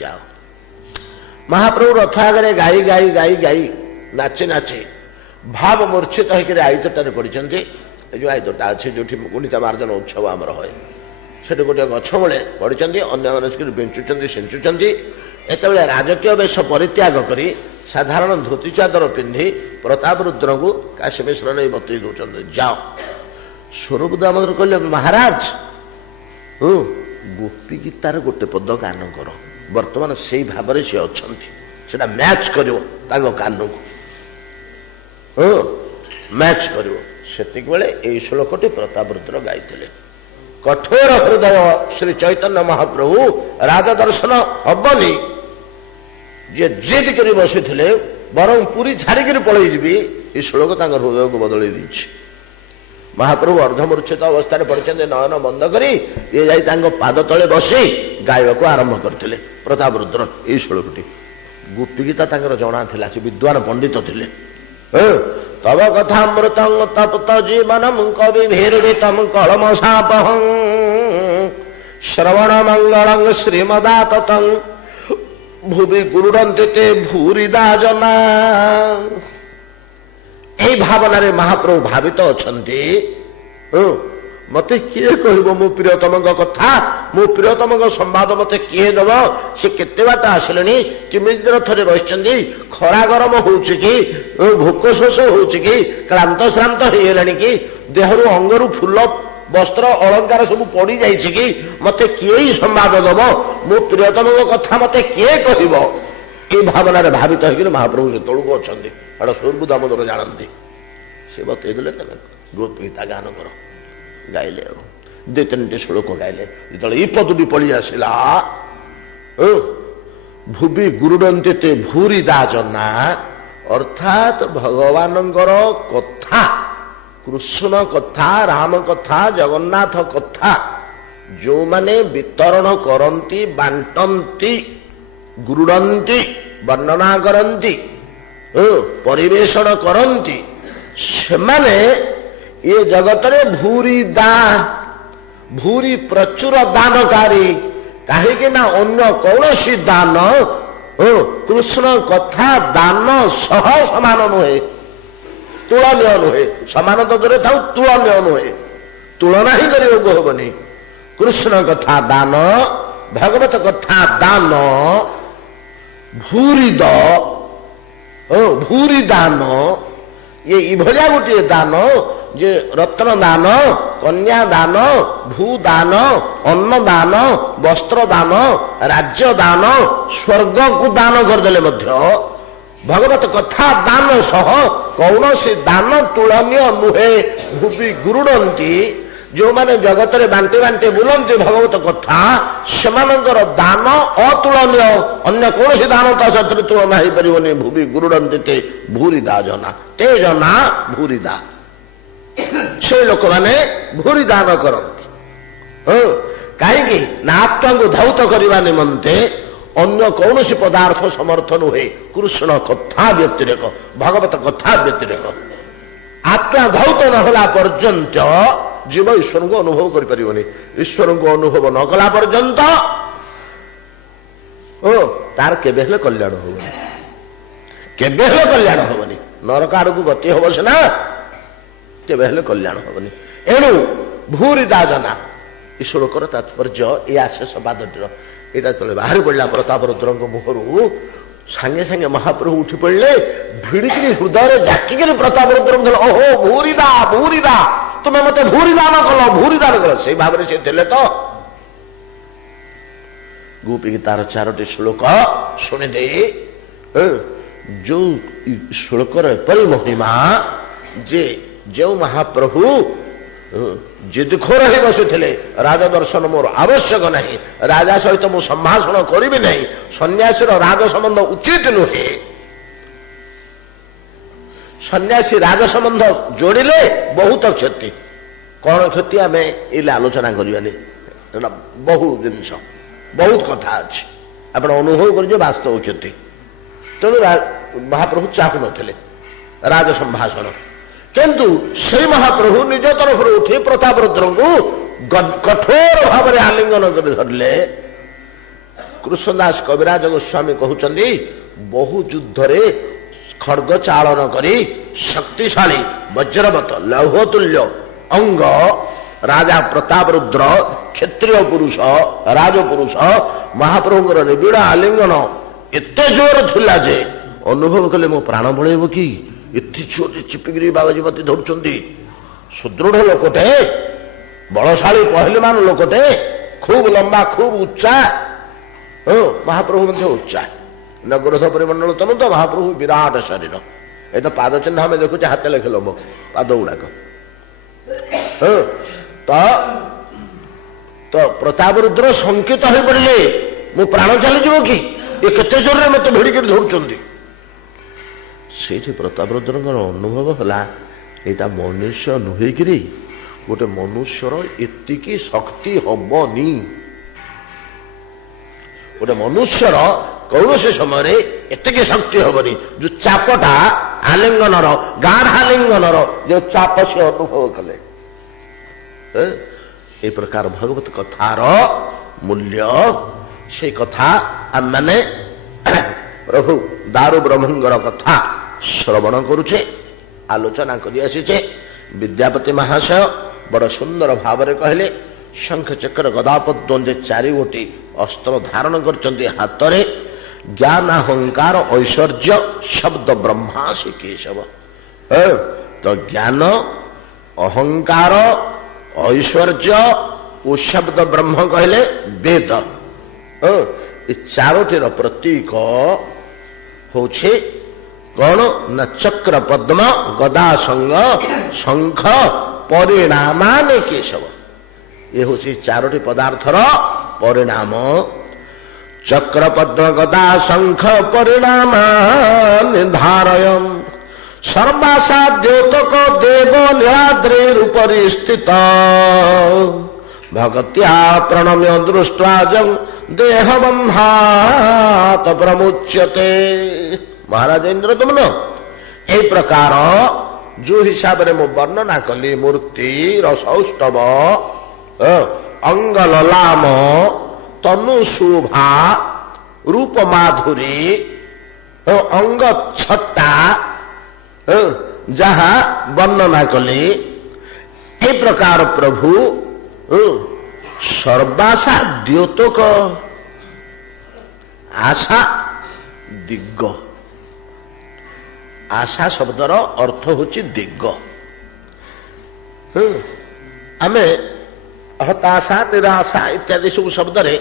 ଯାଅ। ମହାପ୍ରଭୁ ରଥ ଆଗରେ ଗାଇ ଗାଇ ଗାଇ ଗାଇ ନାଚି ନାଚି ଭାବ ମୂର୍ଚ୍ଛିତ ହେଇକରି ଆୟତଟାରେ ପଡିଛନ୍ତି। ଏ ଯୋଉ ଆୟତଟା ଅଛି ଯୋଉଠି ଗୁଣ୍ଡିଚା ମାର୍ଜନ ଉତ୍ସବ ଆମର ହୁଏ, ସେଠି ଗୋଟିଏ ଗଛ ମୂଳେ ପଡିଛନ୍ତି, ଅନ୍ୟମାନେ ବିଞ୍ଚୁଛନ୍ତି ସିଞ୍ଚୁଛନ୍ତି। ଏତେବେଳେ ରାଜକୀୟ ବେଶ ପରିତ୍ୟାଗ କରି ସାଧାରଣ ଧୋତି ଚାଦର ପିନ୍ଧି ପ୍ରତାପ ରୁଦ୍ରଙ୍କୁ କାଶୀ ମିଶ୍ର ନେଇ ବତେଇ ଦଉଛନ୍ତି, ଯାଅ। ସ୍ୱରୂପ ଦାମୋଦର କହିଲେ, ମହାରାଜ ଗୋପୀ ଗୀତାର ଗୋଟେ ପଦ ଗାନ କର। ବର୍ତ୍ତମାନ ସେଇ ଭାବରେ ସେ ଅଛନ୍ତି, ସେଟା ମ୍ୟାଚ୍ କରିବ ତାଙ୍କ କାନକୁ, ମ୍ୟାଚ୍ କରିବ। ସେତିକିବେଳେ ଏଇ ଶ୍ଲୋକଟି ପ୍ରତାପ ରୁଦ୍ର ଗାଇଥିଲେ। କଠୋର ହୃଦୟ ଶ୍ରୀ ଚୈତନ୍ୟ ମହାପ୍ରଭୁ ରାଜ ଦର୍ଶନ ହବନି, ଯିଏ ଜିଦ୍ କରି ବସିଥିଲେ ବରଂ ପୁରୀ ଛାଡ଼ିକିରି ପଳେଇ ଯିବି, ଏଇ ଶ୍ଲୋକ ତାଙ୍କ ହୃଦୟକୁ ବଦଳେଇ ଦେଇଛି। ମହାପ୍ରଭୁ ଅର୍ଦ୍ଧମୂର୍ଚ୍ଛିତ ଅବସ୍ଥାରେ ପଡ଼ିଛନ୍ତି, ନୟନ ବନ୍ଦ କରି ଇଏ ଯାଇ ତାଙ୍କ ପାଦ ତଳେ ବସି ଗାଇବାକୁ ଆରମ୍ଭ କରିଥିଲେ ପ୍ରତାପ ରୁଦ୍ର ଏଇ ଶ୍ଲୋକଟି। ଗୋପୀ ଗୀତା ତାଙ୍କର ଜଣା ଥିଲା, ସେ ବିଦ୍ୱାନ ପଣ୍ଡିତ ଥିଲେ। ତବ କଥା ମୃତଂ ତପ୍ତ ଜୀବନଂ କବି ଭୀର୍ଡ଼ିତଂ କଳମଶାପହଂ ଶ୍ରବଣ ମଙ୍ଗଳଂ ଶ୍ରୀମଦାତତଂ ଭୁବି ଗୁରୁଡ଼ନ୍ତି ତେ ଭୂରିଦା ଜନା। ଏହି ଭାବନାରେ ମହାପ୍ରଭୁ ଭାବିତ ଅଛନ୍ତି। ମତେ କିଏ କହିବ ମୋ ପ୍ରିୟତମଙ୍କ କଥା, ମୋ ପ୍ରିୟତମଙ୍କ ସମ୍ବାଦ ମତେ କିଏ ଦେବ? ସେ କେତେ ବାଟ ଆସିଲେଣି, କେମିତି ରଥରେ ବସିଛନ୍ତି, ଖରା ଗରମ ହଉଛି କି, ଭୋକ ଶୋଷ ହଉଛି କି, କ୍ଳାନ୍ତ ଶ୍ରାନ୍ତ ହେଇଗଲାଣି କି, ଦେହରୁ ଅଙ୍ଗରୁ ଫୁଲ ବସ୍ତ୍ର ଅଳଙ୍କାର ସବୁ ପଡି ଯାଇଛି କି, ମତେ କିଏ ସମ୍ବାଦ ଦବ? ମୋ ପ୍ରିୟତମଙ୍କ କଥା ମତେ କିଏ କହିବ? এই ଭାବନାରେ ଭାବିତ ହେଇକିରି ମହାପ୍ରଭୁ ସେତେବେଳକୁ ଅଛନ୍ତି। ଏଟା ସ୍ୱରୂପ ଦାମୋଦର ଜାଣନ୍ତି। ସେ ବତେଇ ଦେଲେ, ତମେ ଗୀତା ଗାନ କର। ଗାଇଲେ ଆଉ ଦୁଇ ତିନିଟି ଶ୍ଲୋକ ଗାଇଲେ। ଯେତେବେଳେ ଏଇ ପଦଟି ପଳି ଆସିଲା, ଭୁବି ଗୁରୁଡ଼ନ୍ତି ତେ ଭୂରି ଦାଜନା, ଅର୍ଥାତ୍ ଭଗବାନଙ୍କର କଥା, କୃଷ୍ଣ କଥା, ରାମ କଥା, ଜଗନ୍ନାଥ କଥା ଯୋଉମାନେ ବିତରଣ କରନ୍ତି, ବାଣ୍ଟନ୍ତି, ଗୁରୁଡ଼ନ୍ତି, ବର୍ଣ୍ଣନା କରନ୍ତି, ପରିବେଷଣ କରନ୍ତି, ସେମାନେ ଏ ଜଗତରେ ଭୂରି ଦା, ଭୂରି ପ୍ରଚୁର ଦାନକାରୀ। କାହିଁକି ନା ଅନ୍ୟ କୌଣସି ଦାନ କୃଷ୍ଣ କଥା ଦାନ ସହ ସମାନ ନୁହେଁ, ତୁଳନୀୟ ନୁହେଁ। ସମାନ ତ ଦୂରେ ଥାଉ, ତୁଳନୀୟ ନୁହେଁ, ତୁଳନା ହିଁ କରିବାକୁ ହବନି। କୃଷ୍ଣ କଥା ଦାନ, ଭଗବତ କଥା ଦାନ, ଭୂରିଦ, ଭୂରି ଦାନ, ଏଇଭଳିଆ ଗୋଟିଏ ଦାନ ଯେ ରତ୍ନ ଦାନ, କନ୍ୟା ଦାନ, ଭୂଦାନ, ଅନ୍ନ ଦାନ, ବସ୍ତ୍ର ଦାନ, ରାଜ୍ୟ ଦାନ, ସ୍ୱର୍ଗକୁ ଦାନ କରିଦେଲେ ମଧ୍ୟ ଭଗବତ କଥା ଦାନ ସହ କୌଣସି ଦାନ ତୁଳନୀୟ ନୁହେଁ। ଭୁବି ଗୁରୁଡ଼ନ୍ତି, ଯୋଉମାନେ ଜଗତରେ ବାଣ୍ଟି ବାଣ୍ଟି ବୁଲନ୍ତି ଭଗବତ କଥା, ସେମାନଙ୍କର ଦାନ ଅତୁଳନୀୟ। ଅନ୍ୟ କୌଣସି ଦାନ ତା ସାଥିରେ ତୁଳନା ହେଇପାରିବନି। ଭୁବି ଗୁରୁଡ଼ନ୍ତି ତେ ଭୂରିଦା ଜନା, ତେ ଜନା ଭୂରିଦା, ସେ ଲୋକମାନେ ଭୂରି ଦାନ କରନ୍ତି। କାହିଁକି ନା ଆତ୍ମାଙ୍କୁ ଧୌତ କରିବା ନିମନ୍ତେ ଅନ୍ୟ କୌଣସି ପଦାର୍ଥ ସମର୍ଥ ନୁହେଁ, କୃଷ୍ଣ କଥା ବ୍ୟତିରେକ, ଭଗବତ କଥା ବ୍ୟତିରେକ। ଆତ୍ମା ଧୌତ ନ ହେଲା ପର୍ଯ୍ୟନ୍ତ ଜୀବ ଈଶ୍ୱରଙ୍କୁ ଅନୁଭବ କରିପାରିବନି। ଈଶ୍ୱରଙ୍କୁ ଅନୁଭବ ନ କଲା ପର୍ଯ୍ୟନ୍ତ ତାର କେବେ ହେଲେ କଲ୍ୟାଣ ହବନି, କେବେ ହେଲେ କଲ୍ୟାଣ ହବନି। ନରକ ଆଡକୁ ଗତି ହବ ସିନା, କେବେ ହେଲେ କଲ୍ୟାଣ ହବନି। ଏଣୁ ଭୂରି ଦାଜନା, ଏ ଶ୍ଲୋକର ତାତ୍ପର୍ଯ୍ୟ ଏ ଆଶେଷ ପାଦଟିର। ଏଇଟା ଯେତେବେଳେ ବାହାରି ପଡ଼ିଲା ପ୍ରତାପ ରୁଦ୍ରଙ୍କ ମୁହଁରୁ, ସାଙ୍ଗେ ସାଙ୍ଗେ ମହାପ୍ରଭୁ ଉଠି ପଡ଼ିଲେ, ଭିଡ଼ିକିରି ହୃଦୟରେ ଜାକିକିରି ପ୍ରତାପ ରୁଦ୍ରଙ୍କୁ କହିଲେ, ଓହୋ ଭୂରିଦା, ଭୂରିଦା, ତୁମେ ମତେ ଭୂରି ଦାନ କଲ, ଭୂରି ଦାନ କଲ। ସେଇ ଭାବରେ ସେ ଥିଲେ ତ। ଗୋପୀ ଗୀତାର 4ଟି ଶ୍ଲୋକ ଶୁଣିଦେଇ, ଯୋଉ ଶ୍ଲୋକର ଏପରି ମହିମା ଯେ ଯେଉଁ ମହାପ୍ରଭୁ ଜିଦଖୋର ହେଇ ବସିଥିଲେ, ରାଜ ଦର୍ଶନ ମୋର ଆବଶ୍ୟକ ନାହିଁ, ରାଜା ସହିତ ମୁଁ ସମ୍ଭାଷଣ କରିବି ନାହିଁ, ସନ୍ନ୍ୟାସୀର ରାଜ ସମ୍ବନ୍ଧ ଉଚିତ ନୁହେଁ, ସନ୍ନ୍ୟାସୀ ରାଜ ସମ୍ବନ୍ଧ ଯୋଡ଼ିଲେ ବହୁତ କ୍ଷତି। କଣ କ୍ଷତି ଆମେ ଏଇଲେ ଆଲୋଚନା କରିବାନି, ବହୁ ଜିନିଷ, ବହୁତ କଥା ଅଛି, ଆପଣ ଅନୁଭବ କରିବେ ବାସ୍ତବ କ୍ଷତି। ତେଣୁ ମହାପ୍ରଭୁ ଚାହୁଁନଥିଲେ ରାଜ ସମ୍ଭାଷଣ। କିନ୍ତୁ ସେଇ ମହାପ୍ରଭୁ ନିଜ ତରଫରୁ ଉଠି ପ୍ରତାପରୁଦ୍ରଙ୍କୁ କଠୋର ଭାବରେ ଆଲିଙ୍ଗନ କରି ଧରିଲେ। କୃଷ୍ଣଦାସ କବିରାଜ ଗୋସ୍ୱାମୀ କହୁଛନ୍ତି, ବହୁ ଯୁଦ୍ଧରେ ଖଡ୍ଗ ଚାଳନ କରି ଶକ୍ତିଶାଳୀ ବଜ୍ରବତ ଲୌହତୁଲ୍ୟ ଅଙ୍ଗ ରାଜା ପ୍ରତାପରୁଦ୍ର କ୍ଷତ୍ରିୟ ପୁରୁଷ ରାଜପୁରୁଷ ମହାପ୍ରଭୁଙ୍କର ନିବିଡ଼ ଆଲିଙ୍ଗନ ଏତେ ଜୋର ଥିଲା ଯେ ଅନୁଭବ କଲେ ମୋ ପ୍ରାଣ ପଳେଇବ କି, ଏତେ ଜୋରରେ ଚିପିକିରି ବାବାଜୀବତୀ ଧରୁଛନ୍ତି। ସୁଦୃଢ ଲୋକଟେ, ବଳଶାଳୀ ପହଲିମାନ ଲୋକଟେ, ଖୁବ ଲମ୍ବା ଖୁବ ଉଚ୍ଚା, ମହାପ୍ରଭୁ ମଧ୍ୟ ଉଚ୍ଚା, ନଗରୋଧ ପରିମଣ୍ଡଳ ତନୁ ତ ମହାପ୍ରଭୁ ବିରାଟ ଶରୀର। ଏ ତ ପାଦ ଚିହ୍ନ ଆମେ ଦେଖୁଛେ ହାତେ ଲେଖେ ଲମ୍ବ ପାଦ ଗୁଡାକ। ତ ପ୍ରତାପରୁଦ୍ର ଶଙ୍କିତ ହୋଇପଡ଼ିଲେ, ମୁଁ ପ୍ରାଣ ଚାଲିଯିବ କି, ଏ କେତେ ଜୋରରେ ମତେ ଭିଡ଼ିକିରି ଧରୁଛନ୍ତି। ସେଇଠି ପ୍ରତାପରୁଦ୍ରଙ୍କର ଅନୁଭବ ହେଲା, ଏଇଟା ମନୁଷ୍ୟ ନୁହେଁକିରି, ଗୋଟେ ମନୁଷ୍ୟର ଏତିକି ଶକ୍ତି ହବନି। ଗୋଟେ ମନୁଷ୍ୟର କୌଣସି ସମୟରେ ଏତିକି ଶକ୍ତି ହବନି। ଯୋଉ ଚାପଟା ଆଲିଙ୍ଗନର ଗାଢ ଆଲିଙ୍ଗନର ଯୋଉ ଚାପ ସେ ଅନୁଭବ କଲେ। ଏ ପ୍ରକାର ଭଗବତ କଥାର ମୂଲ୍ୟ, ସେଇ କଥା ଆମମାନେ ପ୍ରଭୁ ଦାରୁ ବ୍ରହ୍ମଙ୍କର କଥା ଶ୍ରବଣ କରୁଛେ, ଆଲୋଚନା କରି ଆସିଛେ। ବିଦ୍ୟାପତି ମହାଶୟ ବଡ଼ ସୁନ୍ଦର ଭାବରେ କହିଲେ, ଶଙ୍ଖ ଚକ୍ର ଗଦା ପଦ୍ମରେ 4 ଗୋଟି ଅସ୍ତ୍ର ଧାରଣ କରିଛନ୍ତି ହାତରେ। ଜ୍ଞାନ ଅହଙ୍କାର ଐଶ୍ୱର୍ଯ୍ୟ ଶବ୍ଦ ବ୍ରହ୍ମାସି କେଶବ। ତ ଜ୍ଞାନ ଅହଙ୍କାର ଐଶ୍ୱର୍ଯ୍ୟ ଓ ଶବ୍ଦ ବ୍ରହ୍ମ କହିଲେ ବେଦ। ଏ 4ଟିର ପ୍ରତୀକ ହଉଛି କଣ ନା ଚକ୍ର ପଦ୍ମ ଗଦା ସଙ୍ଗ ଶଙ୍ଖ ପରିଣାମାନେ କେଶବ। ଏ ହଉଛି 4ଟି ପଦାର୍ଥର ପରିଣାମ। ଚକ୍ର ପଦ୍ମ ଗଦା ଶଙ୍ଖ ପରିଣାମାନି ଧାରୟମ୍ ସର୍ବାସାଦ୍ୟୋତକ ଦେବ ନୀଳାଦ୍ରିରୁପରି ସ୍ଥିତ ଭଗତ୍ୟା ପ୍ରଣମ୍ୟ ଦୃଷ୍ଟ୍ୱାଜଂ ଦେହବନ୍ଧାତ ପ୍ରମୁଚ୍ୟତେ। ମହାରାଜ ଇନ୍ଦ୍ରଦମ୍ନ এই ପ୍ରକାର ଯୋଉ ହିସାବରେ ମୁଁ ବର୍ଣ୍ଣନା କଲି, ମୂର୍ତ୍ତି ରସୌଷ୍ଠବ ଅଙ୍ଗଲଲାମ ତନୁ ଶୋଭା ରୂପ ମାଧୁରୀ ଅଙ୍ଗ ଛଟା ଯାହା ବର୍ଣ୍ଣନା କଲି, এই ପ୍ରକାର ପ୍ରଭୁ ସର୍ବାଶା ଦ୍ୟୋତକ ଆଶା ଦିଗ। ଆଶା ଶବ୍ଦର ଅର୍ଥ ହେଉଛି ଦିଗ। ଆମେ ହତାଶା ନିରାଶା ଇତ୍ୟାଦି ସବୁ ଶବ୍ଦରେ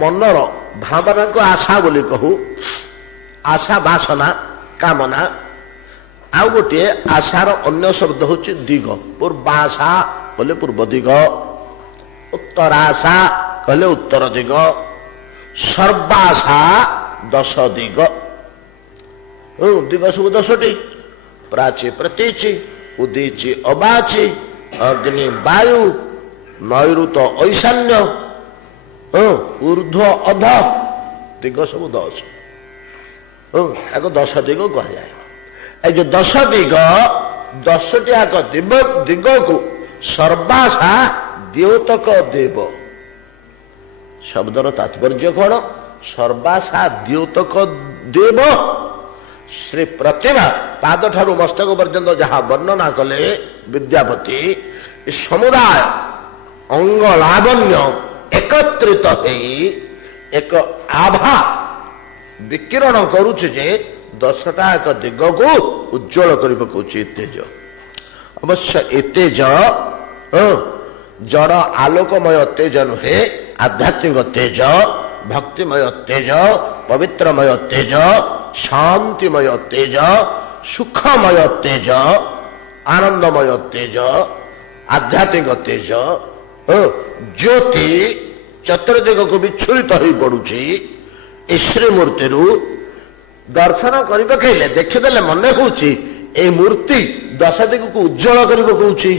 ମନର ଭାବନାକୁ ଆଶା ବୋଲି କହୁ। ଆଶା ବାସନା କାମନା। ଆଉ ଗୋଟିଏ ଆଶାର ଅନ୍ୟ ଶବ୍ଦ ହେଉଛି ଦିଗ। ପୂର୍ବାଶା କହିଲେ ପୂର୍ବ ଦିଗ, ଉତ୍ତରାଶା କହିଲେ ଉତ୍ତର ଦିଗ, ସର୍ବାଶା 10 ଦିଗ। ଦିଗ ସବୁ 10ଟି। ପ୍ରାଚୀ ପ୍ରତୀଚୀ ଉଦୀଚୀ ଅବାଚୀ ଅଗ୍ନି ବାୟୁ ନୈଋତ ଐଶାନ୍ୟ ଊର୍ଧ୍ୱ ଅଧ ଦିଗ ସବୁ 10। ତାକୁ 10 ଦିଗ କୁହାଯାଏ। এই যে 10 ଦିଗ 10ଟି ଆଗ ଦିଗକୁ ସର୍ବାଶା ଦ୍ୟୋତକ ଦେବ। ଶବ୍ଦର ତାତ୍ପର୍ଯ୍ୟ କଣ? ସର୍ବାଶା ଦ୍ୟୋତକ ଦେବ। ଶ୍ରୀ ପ୍ରତିଭା ପାଦଠାରୁ ମସ୍ତକ ପର୍ଯ୍ୟନ୍ତ ଯାହା ବର୍ଣ୍ଣନା କଲେ ବିଦ୍ୟାପତି, ସମୁଦାୟ ଅଙ୍ଗ ଲାବଣ୍ୟ ଏକତ୍ରିତ ହେଇ ଏକ ଆଭା ବିକିରଣ କରୁଛି ଯେ 10ଟା ଏକ ଦିଗକୁ ଉଜ୍ଜଳ କରି ପକାଉଛି। ତେଜ ଅବଶ୍ୟ ଏ ତେଜ ଜଡ଼ ଆଲୋକମୟ ତେଜ ନୁହେଁ, ଆଧ୍ୟାତ୍ମିକ ତେଜ, ଭକ୍ତିମୟ ତେଜ, ପବିତ୍ରମୟ ତେଜ, ଶାନ୍ତିମୟ ତେଜ, ସୁଖମୟ ତେଜ, ଆନନ୍ଦମୟ ତେଜ, ଆଧ୍ୟାତ୍ମିକ ତେଜ। ଜ୍ୟୋତି ଚତୁର୍ଦିଗକୁ ବିଚ୍ଛୁରିତ ହୋଇ ପଡୁଛି। ଏ ଶ୍ରୀମୂର୍ତ୍ତିରୁ ଦର୍ଶନ କରି ପକେଇଲେ, ଦେଖିଦେଲେ ମନେ ହଉଛି এই ମୂର୍ତ୍ତି 10 ଦିଗକୁ ଉଜ୍ଜଳ କରି ପକଉଛି।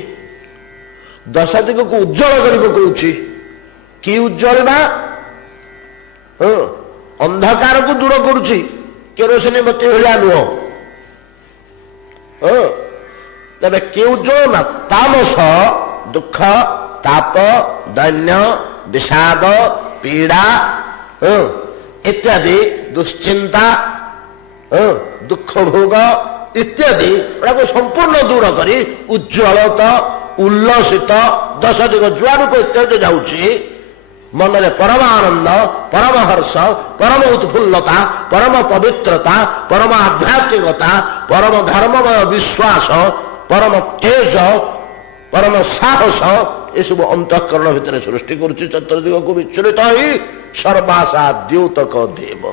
10 ଦିଗକୁ ଉଜ୍ଜଳ କରି ପକଉଛି। କି ଉଜ୍ଜଳିବା? ଅନ୍ଧକାରକୁ ଦୂର କରୁଛି। କେରୋସିନି ବତି ଭଳିଆ ନୁହଁ। ତେବେ କେଉଁ ଯୋଉ ତାମସ ଦୁଃଖ ତାପ ଦୈନ୍ୟ ବିଷାଦ ପୀଡ଼ା ଇତ୍ୟାଦି ଦୁଶ୍ଚିନ୍ତା ଦୁଃଖ ଭୋଗ ଇତ୍ୟାଦି ଏଟାକୁ ସମ୍ପୂର୍ଣ୍ଣ ଦୂର କରି ଉଜ୍ଜ୍ୱଳତ ଉଲ୍ଲସିତ ଦଶ ଦିଗ ଯୁଆଡ଼କୁ ଇତ୍ୟାଦି ଯାଉଛି ମନରେ ପରମ ଆନନ୍ଦ ପରମ ହର୍ଷ ପରମ ଉତ୍ଫୁଲ୍ଲତା ପରମ ପବିତ୍ରତା ପରମ ଆଧ୍ୟାତ୍ମିକତା ପରମ ଧର୍ମମୟ ବିଶ୍ୱାସ ପରମ ତେଜ ପରମ ସାହସ ଏସବୁ ଅନ୍ତଃକରଣ ଭିତରେ ସୃଷ୍ଟି କରୁଛି। ଚତୁର୍ଦିଗକୁ ବିଚଳିତ ହୋଇ ସର୍ବାଶା ଦ୍ୟୌତକ ଦେବ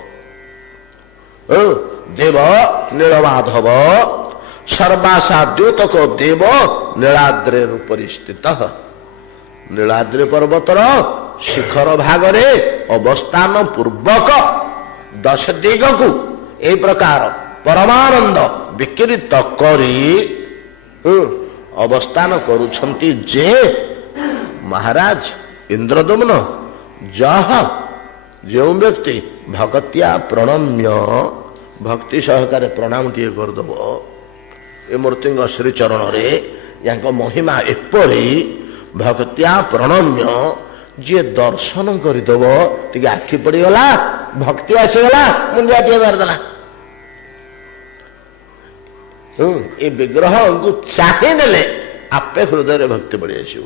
ଦେବ ନୀଳମାଧବ ସର୍ବାଶା ଦ୍ୟୌତକ ଦେବ ନୀଳାଦ୍ରେର ଉପରି ସ୍ଥିତ ନୀଳାଦ୍ରି ପର୍ବତର ଶିଖର ଭାଗରେ ଅବସ୍ଥାନ ପୂର୍ବକ ଦଶ ଦିଗକୁ ଏହି ପ୍ରକାର ପରମାନନ୍ଦ ବିକିରିତ କରି ଅବସ୍ଥାନ କରୁଛନ୍ତି ଯେ ମହାରାଜ ଇନ୍ଦ୍ରଦମ୍ନ ଯହ ଯେଉଁ ବ୍ୟକ୍ତି ଭଗତ୍ୟା ପ୍ରଣମ୍ୟ ଭକ୍ତି ସହକାରେ ପ୍ରଣାମଟିଏ କରିଦେବ ଏ ମୂର୍ତ୍ତିଙ୍କ ଶ୍ରୀଚରଣରେ ୟାଙ୍କ ମହିମା ଏପରି ଭଗତ୍ୟା ପ୍ରଣମ୍ୟ ଯିଏ ଦର୍ଶନ କରିଦେବ ଟିକେ ଆଖି ପଡ଼ିଗଲା ଭକ୍ତି ଆସିଗଲା ମୁଣ୍ଡିଆ ଟିଏ ମାରିଦେଲା ଏ ବିଗ୍ରହଙ୍କୁ ଚାହିଁ ଦେଲେ ଆପେ ହୃଦୟରେ ଭକ୍ତି ପଡ଼ି ଆସିବ।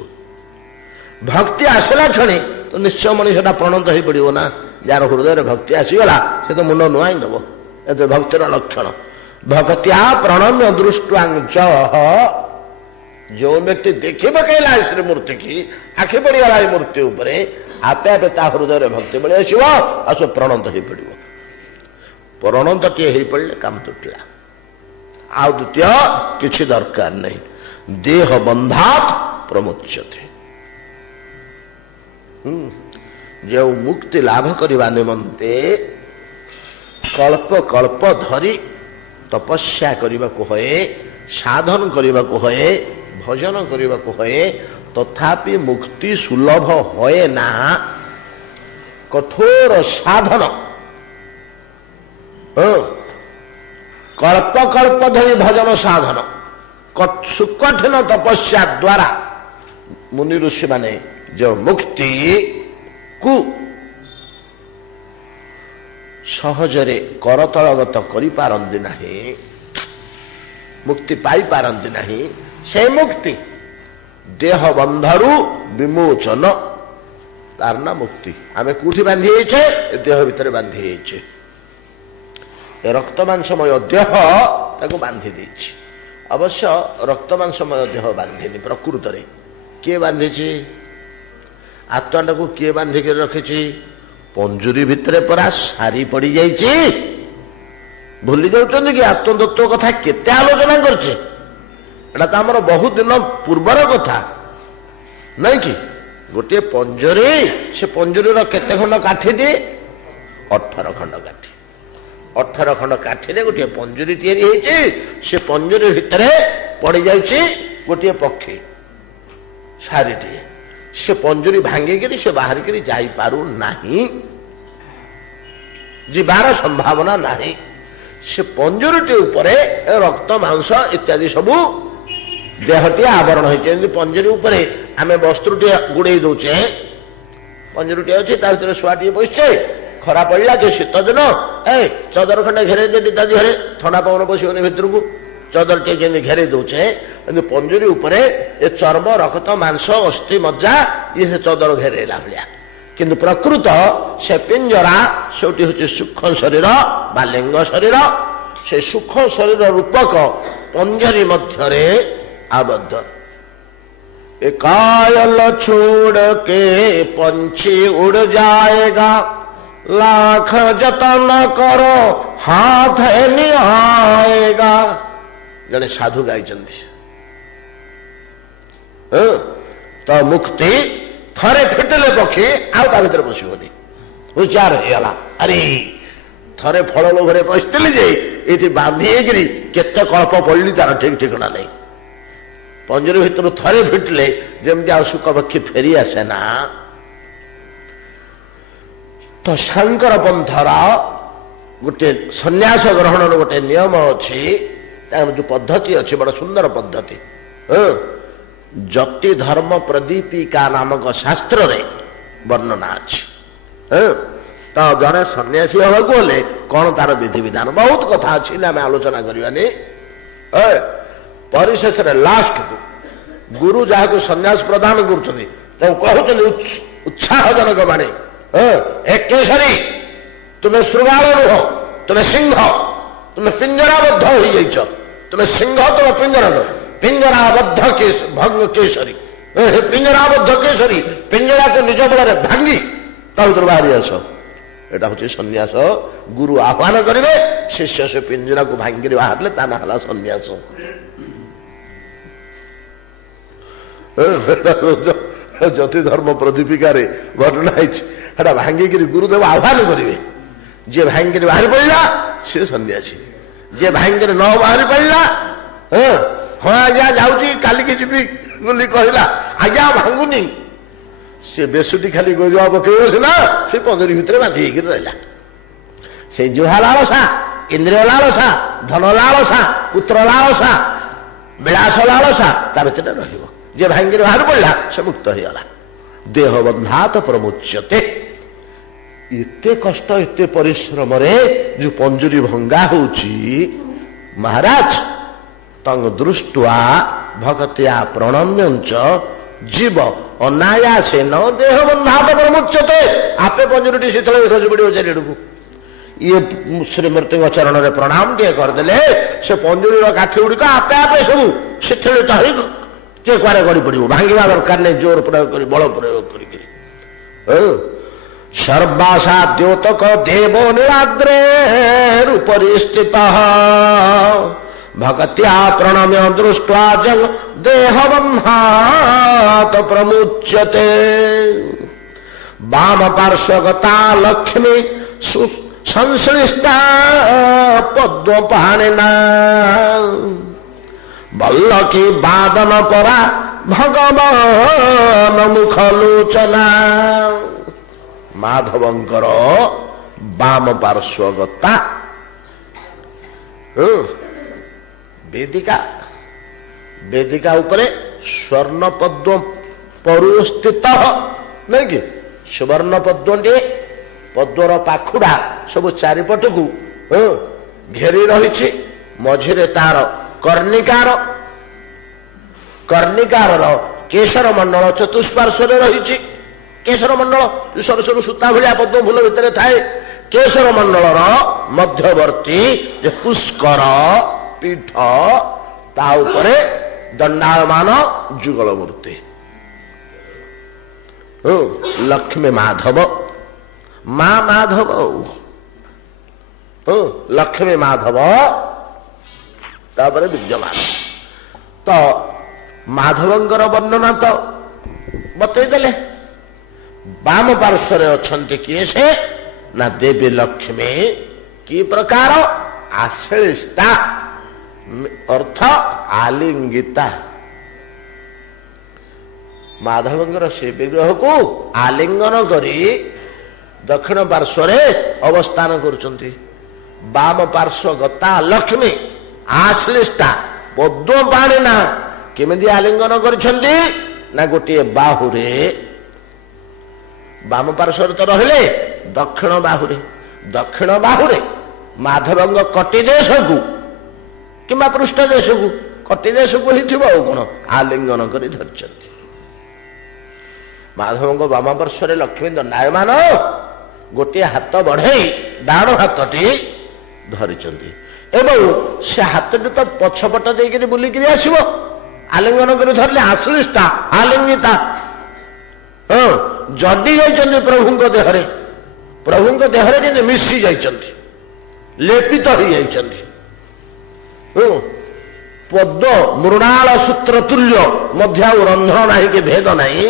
ଭକ୍ତି ଆସିଲା କ୍ଷଣି ତ ନିଶ୍ଚୟ ମଣିଷଟା ପ୍ରଣତ ହେଇ ପଡ଼ିବ ନା। ଯାହାର ହୃଦୟରେ ଭକ୍ତି ଆସିଗଲା ସେ ତ ମୁଣ୍ଡ ନୁଆଇଁ ଦେବ। ଏତେ ଭକ୍ତିର ଲକ୍ଷଣ ଭକ୍ତ୍ୟା ପ୍ରଣମ୍ୟ ଦୃଷ୍ଟାଞ୍ଚ ଯେଉଁ ବ୍ୟକ୍ତି ଦେଖି ପକେଇଲା ଏ ଶ୍ରୀମୂର୍ତ୍ତି କି ଆଖି ପଡ଼ିଗଲା ଏ ମୂର୍ତ୍ତି ଉପରେ ଆପେ ଆପେ ତା ହୃଦୟରେ ଭକ୍ତି ପଡ଼ି ଆସିବ ଆଉ ସେ ପ୍ରଣତ ହେଇ ପଡ଼ିବ। ପ୍ରଣତଟିଏ ହେଇ ପଡ଼ିଲେ କାମ ତୁଟିଲା। ଆଉ ଦ୍ୱିତୀୟ କିଛି ଦରକାର ନାହିଁ। ଦେହ ବନ୍ଧାତ୍ ପ୍ରମୁଚ୍ୟତେ ଯେଉଁ ମୁକ୍ତି ଲାଭ କରିବା ନିମନ୍ତେ କଳ୍ପ କଳ୍ପ ଧରି ତପସ୍ୟା କରିବାକୁ ହୁଏ ସାଧନ କରିବାକୁ ହୁଏ ଭଜନ କରିବାକୁ ହୁଏ ତଥାପି ମୁକ୍ତି ସୁଲଭ ହୁଏ ନା। କଠୋର ସାଧନ କଳ୍ପ କଳ୍ପ ଧରି ଭଜନ ସାଧନ ସୁକଠିନ ତପସ୍ୟା ଦ୍ୱାରା ମୁନି ଋଷିମାନେ ଯେଉଁ ମୁକ୍ତିକୁ ସହଜରେ କରତଳଗତ କରିପାରନ୍ତି ନାହିଁ ମୁକ୍ତି ପାଇପାରନ୍ତି ନାହିଁ ସେ ମୁକ୍ତି ଦେହ ବନ୍ଧରୁ ବିମୋଚନ ତାର ନା ମୁକ୍ତି। ଆମେ କୋଉଠି ବାନ୍ଧି ଯାଇଛେ ଦେହ ଭିତରେ ବାନ୍ଧି ଯାଇଛେ। ଏ ରକ୍ତ ମାଂସମୟ ଦେହ ତାକୁ ବାନ୍ଧି ଦେଇଛି। ଅବଶ୍ୟ ରକ୍ତ ମାଂସମୟ ଦେହ ବାନ୍ଧିନି ପ୍ରକୃତରେ କିଏ ବାନ୍ଧିଛି? ଆତ୍ମାଟାକୁ କିଏ ବାନ୍ଧିକି ରଖିଛି? ପଞ୍ଜୁରୀ ଭିତରେ ପରା ସାରି ପଡ଼ିଯାଇଛି। ଭୁଲି ଯାଉଛନ୍ତି କି ଆତ୍ମତତ୍ତ୍ୱ କଥା କେତେ ଆଲୋଚନା କରିছে। ଏଟା ତ ଆମର ବହୁତ ଦିନ ପୂର୍ବର କଥା ନାଇଁ କି? ଗୋଟିଏ ପଞ୍ଜୁରୀ ସେ ପଞ୍ଜୁରୀର କେତେ ଖଣ୍ଡ କାଠି ଦିଏ? 18 ଖଣ୍ଡ କାଠି। 18 ଖଣ୍ଡ କାଠିରେ ଗୋଟିଏ ପଞ୍ଜୁରୀ ତିଆରି ହେଇଛି। ସେ ପଞ୍ଜୁରୀ ଭିତରେ ପଡ଼ିଯାଇଛି ଗୋଟିଏ ପକ୍ଷୀ ସାରିଟିଏ। ସେ ପଞ୍ଜୁରୀ ଭାଙ୍ଗିକିରି ସେ ବାହାରିକିରି ଯାଇପାରୁନାହିଁ ଯିବାର ସମ୍ଭାବନା ନାହିଁ। ସେ ପଞ୍ଜୁରୀଟି ଉପରେ ରକ୍ତ ମାଂସ ଇତ୍ୟାଦି ସବୁ ଦେହଟିଏ ଆବରଣ ହେଇଛି। ଯେମିତି ପଞ୍ଜୁରୀ ଉପରେ ଆମେ ବସ୍ତ୍ରଟିଏ ଗୁଡ଼େଇ ଦଉଛେ ପଞ୍ଜୁରୀଟିଏ ଅଛି ତା ଭିତରେ ଶୁଆଟିଏ ବସିଛେ ଖରା ପଡ଼ିଲା ଯେ ଶୀତ ଦିନ ଚଦର ଖଣ୍ଡେ ଘେରେଇ ଦେବି ତା ଦେହରେ ଥଣ୍ଡା ପବନ ପଶିବନି ଭିତରକୁ ଚଦରଟିଏ ଯେମିତି ଘେରେଇ ଦଉଛେ କିନ୍ତୁ ପଞ୍ଜୁରୀ ଉପରେ ଏ ଚର୍ମ ରକ୍ତ ମାଂସ ଅସ୍ଥି ମଜ୍ଜା ଇଏ ସେ ଚଦର ଘେରେଇଲା ଭଳିଆ। କିନ୍ତୁ ପ୍ରକୃତ ସେ ପିଞ୍ଜରା ସେଠି ହେଉଛି ସୂକ୍ଷ୍ମ ଶରୀର ବା ଲିଙ୍ଗ ଶରୀର। ସେ ସୂକ୍ଷ୍ମ ଶରୀର ରୂପକ ପଞ୍ଜରୀ ମଧ୍ୟରେ आबद्ध। कायल छोड़ के पंछी उड़ जाएगा लाख जतन करो हाथ नहीं आएगा। जड़े साधु गाई तो मुक्ति थरे फिटले पक्षी आउ ता भीतर पशिबनी उच्चार होगा। अरे थरे फल लोभरे पशिली जे ये बांधी केते कल्प पड़ली तार ठीक ठिकना नहीं। पंजरी भीतर थरे फिटले जमती आ सुख पक्षी फेरी आसे ना। तो शंकर पंथर गोटे सन्यास ग्रहण गोटे नियम अच्छी जो पद्धति अच्छी बड़ सुंदर पद्धति जति धर्म प्रदीपिका नामक शास्त्र रे वर्णना अच्छी तो जड़े सन्यासी हवा हेले कौन तार विधि विधान बहुत कथा अच्छी आम आलोचना करवानी परिशेष लास्ट को गुरु जहाँ को सन्यास प्रदान कर उत्साहजनक बाणी एक केसरी तुम्हें श्रृगाल नुह तुम्हें सिंह तुम्हें पिंजराबद्ध हो जाइछ तुम्हें सिंह तुम्हें पिंजराबद्ध भंग केसरी पिंजराबद्ध केसरी पिंजरा को निज बल भांगी ताऊर बाहरी आस एटा हूँ सन्यास गुरु आह्वान करेंगे शिष्य से पिंजरा को भांगी बाहर ता ना सन्यास जति धर्म प्रदीपिका घटना है भांगिक गुरुदेव आह्वान करेंगे जे भांगी बाहरी पड़ा सी सन्यासी जे भांगी न बाहरी पड़ा हाँ आज्ञा जाऊँगी काली की जीवी बोली कहला आज्ञा भांगुनी से बेसुटी खाली गोजा पकेब सीना से पंजरी भितर बांधी रहा से जुहा लालसा इंद्रिय लालसा धन लालसा पुत्र लालसा विलास लालसा तार भीतर रहिबो जे भांगी बाहर पड़ा से मुक्त होगा देह बंधात प्रमुच्यते एते कष्ट एते परिश्रम रे जो पंजुरी भंगा होची महाराज तंग दृष्टवा भगत्या प्रणम्यंच जीव अनायासे न देह बंधात प्रमुच्यते आपे पंजुरी शीतल रज पड़ो चारिड़ू ये श्रीमूर्ति चरण में प्रणाम टे करदे से पंजुरी काठी गुड़िक आपे आपे सब शीतलित हो कुआरे गड़ी पड़ो भांगा दरकार नहीं जोर प्रयोग कर बल प्रयोग कर सर्वासा द्योतक देवो निराद्रे रूपरी स्थित भगत्या प्रणम्य दृष्ट्वा जग देहबन्धात् प्रमुच्यते वाम पार्श्वगता लक्ष्मी संश्लिष्टा पद्मपाणिना बल्लकी बादन परा भगवान मुखलोचना माधवंकर वाम पार्श्वगता वेदिका वेदिका उपरे स्वर्ण पद्म परु स्थित नहीं कि सुवर्ण पद्म पद्मर पाखुड़ा सब चारिपट को घेरी रही मझिरे तार कर्णिकार केशर मंडल चतुष्पार्श्व रही केशर मंडल सर सर सूता भाया पद्म फूल भितर थाए केशर मंडल मध्यवर्ती जे पुष्कर पीठ ता उपरे दंडायमान जुगल मूर्ति लक्ष्मी माधव मां माधव लक्ष्मी माधव तापर विद्यमान तो माधवंकर वर्णना तो बतईदेले वाम पार्श्व अच्छे किए से ना देवी लक्ष्मी कि प्रकार आश्लिष्टा अर्थ आलिंगिता माधवंकर से विग्रह को आलिंगन करी दक्षिण पार्श्व अवस्थान करुचंती वाम पार्श्व गता लक्ष्मी आश्लिष्टा पद्म पाणिना केमिति आलिंगन करिसेंती ना गोटे बाहुरे वाम पार्श्व तो रहिले दक्षिण बाहुरे माधवंग कटी देश को किंबा पृष्ठ देश को कटी देश को ही थी कौन आलिंगन कर धरिଛନ୍ତି माधवंग वाम पार्श्व लक्ष्मी दंडायमान गोटे हाथ बढ़ई डाण हाथटी धरिଛନ୍ତି एवं से हाथटी तो पछपट देकर बुलिक आसव आलिंगन कर धरले आश्लिष्टा आलिंगिता जदि जाइछन्ति प्रभुଙ୍କ देहरे जे मिशी जाइछन्ति लेपित हो जाइछन्ति पद्म मृणाल सूत्र तुल्य मध्य रंध्र नहीं कि भेद नहीं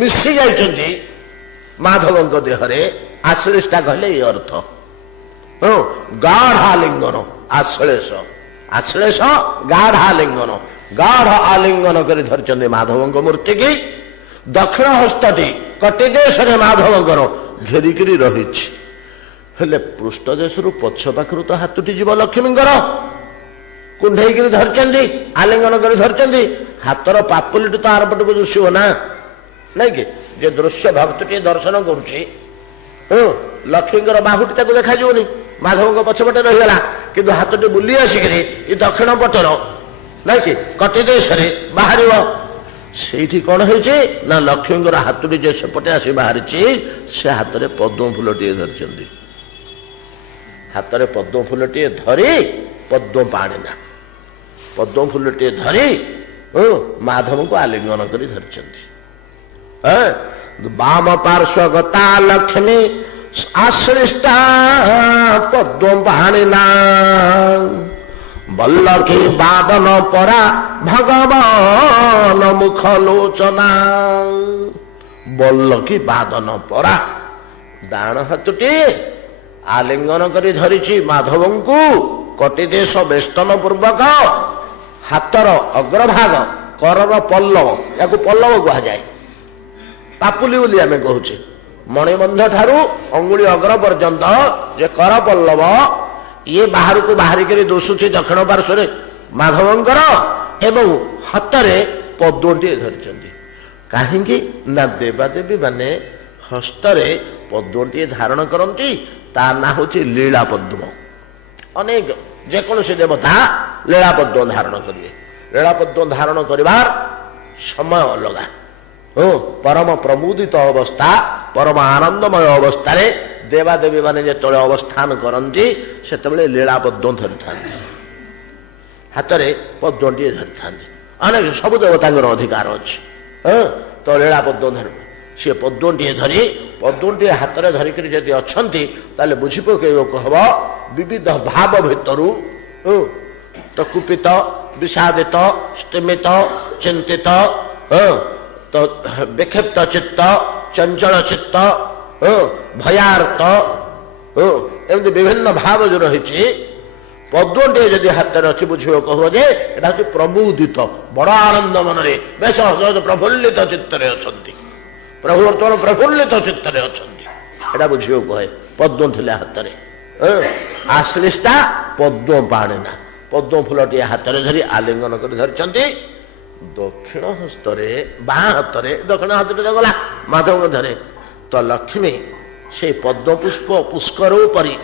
मिशी जाइछन्ति माधवଙ୍କ देहरे आश्लिष्टा कहले ये अर्थ गाढ़ आलिंगन आश्लेष गाढ़ आलिंगन कर धरिଛନ୍ତି माधवଙ୍କ मूर्ति की दक्षिण हस्तटी कटी देश माधवंकर घेरिकी रही हेले पृष्ठ देशरू पछ पाखରୁ ତ ହାତଟି ଯିବ ଲକ୍ଷ୍ମୀଙ୍କର କୁଣ୍ଢେଇକିରି ଧରିଛନ୍ତି ଆଲିଙ୍ଗନ କରି ଧରିଛନ୍ତି ହାତର ପାପୁଲିଟି ତ ଆରପଟକୁ ଦୁଷିବ ନା ନାଇଁ କି ଯେ ଦୃଶ୍ୟ ଭକ୍ତଟିଏ ଦର୍ଶନ କରୁଛି ଲକ୍ଷ୍ମୀଙ୍କର ବାହୁଟି ତାକୁ ଦେଖାଯିବନି ମାଧବଙ୍କ ପଛପଟେ ରହିଗଲା କିନ୍ତୁ ହାତଟି ବୁଲି ଆସିକିରି ଏ ଦକ୍ଷିଣ ପଟର ନାଇଁ କି କଟି ଦେଶରେ ବାହାରିବ ସେଇଠି କଣ ହେଇଛି ନା ଲକ୍ଷ୍ମୀଙ୍କର ହାତଟି ଯେ ସେପଟେ ଆସି ବାହାରିଛି ସେ ହାତରେ ପଦ୍ମ ଫୁଲଟିଏ ଧରିଛନ୍ତି ହାତରେ ପଦ୍ମ ଫୁଲଟିଏ ଧରି ପଦ୍ମ ପାଣି ନା ପଦ୍ମ ଫୁଲଟିଏ ଧରି ମାଧବଙ୍କୁ ଆଲିଙ୍ଗନ କରି ଧରିଛନ୍ତି ବାମ ପାର୍ଶ୍ୱଗତା ଲକ୍ଷ୍ମୀ ଆଶ୍ଳିଷ୍ଟା ପଦ୍ମ ପାଣିନା ବଲ୍ଲଭୀ ବାଦନ ପରା ଭଗବାନ ମୁଖ ଲୋଚନା ବଲ୍ଲଭୀ ବାଦନ ପରା ଡାହାଣ ହାତଟି ଆଲିଙ୍ଗନ କରି ଧରିଛି ମାଧବଙ୍କୁ କଟି ଦେଶ ବେଷ୍ଟନ ପୂର୍ବକ ହାତର ଅଗ୍ରଭାଗ କରର ପଲ୍ଲବ ୟାକୁ ପଲ୍ଲବ କୁହାଯାଏ ପାପୁଲି ବୋଲି ଆମେ କହୁଛେ ମଣିବନ୍ଧ ଠାରୁ ଅଙ୍ଗୁଳି ଅଗ୍ର ପର୍ଯ୍ୟନ୍ତ ଯେ କର ପଲ୍ଲବ ଇଏ ବାହାରକୁ ବାହାରିକରି ଦୋଷୁଛି ଦକ୍ଷିଣ ପାର୍ଶ୍ୱରେ ମାଧବଙ୍କର ଏବଂ ହାତରେ ପଦ୍ମଟିଏ ଧରିଛନ୍ତି କାହିଁକି ନା ଦେବାଦେବୀ ମାନେ ହସ୍ତରେ ପଦ୍ମଟିଏ ଧାରଣ କରନ୍ତି ତା ନାଁ ହେଉଛି ଲୀଳା ପଦ୍ମ ଅନେକ ଯେକୌଣସି ଦେବତା ଲୀଳା ପଦ୍ମ ଧାରଣ କରିବେ ଲୀଳା ପଦ୍ମ ଧାରଣ କରିବାର ସମୟ ଅଲଗା ପରମ ପ୍ରମୁଦିତ ଅବସ୍ଥା ପରମ ଆନନ୍ଦମୟ ଅବସ୍ଥାରେ ଦେବାଦେବୀ ମାନେ ଯେତେବେଳେ ଅବସ୍ଥାନ କରନ୍ତି ସେତେବେଳେ ଲୀଳା ପଦ୍ମ ଧରିଥାନ୍ତି ହାତରେ ପଦ୍ମଟିଏ ଧରିଥାନ୍ତି ଅନେକ ସବୁ ଦେବତାଙ୍କର ଅଧିକାର ଅଛି ତ ଲୀଳା ପଦ୍ମ ଧରିବେ ସେ ପଦ୍ମଟିଏ ଧରି ପଦ୍ମଟିଏ ହାତରେ ଧରିକରି ଯଦି ଅଛନ୍ତି ତାହେଲେ ବୁଝି ପକେଇବାକୁ ହବ ବିବିଧ ଭାବ ଭିତରୁ ତ କୁପିତ ବିଷାଦିତ ସ୍ତିମିତ ଚିନ୍ତିତ ତ ବିକ୍ଷିପ୍ତ ଚିତ୍ତ ଚଞ୍ଚଳ ଚିତ୍ତ ଭୟାର୍ଥ ଏମିତି ବିଭିନ୍ନ ଭାବ ଯୋଉ ରହିଛି ପଦ୍ମଟିଏ ଯଦି ହାତରେ ଅଛି ବୁଝିବାକୁ ହବ ଯେ ଏଟା ହଉଛି ପ୍ରମୁଦିତ ବଡ ଆନନ୍ଦ ମନରେ ବେଶ ସହଜ ପ୍ରଫୁଲ୍ଲିତ ଚିତ୍ତରେ ଅଛନ୍ତି ପ୍ରଭୁ ବର୍ତ୍ତମାନ ପ୍ରଫୁଲ୍ଲିତ ଚିତ୍ତରେ ଅଛନ୍ତି ଏଟା ବୁଝିବାକୁ ହୁଏ ପଦ୍ମ ଥିଲେ ହାତରେ ଆଶ୍ଳିଷ୍ଟା ପଦ୍ମ ପାଣି ନା ପଦ୍ମ ଫୁଲଟିଏ ହାତରେ ଧରି ଆଲିଙ୍ଗନ କରି ଧରିଛନ୍ତି ଦକ୍ଷିଣ ହସ୍ତରେ ବାଁ ହାତରେ ଦକ୍ଷିଣ ହାତଟି ଗଲା ମାଧବଙ୍କ ଧରେ ତ ଲକ୍ଷ୍ମୀ ସେଇ ପଦ୍ମ ପୁଷ୍ପ ପୁଷ୍କର ଉପରେ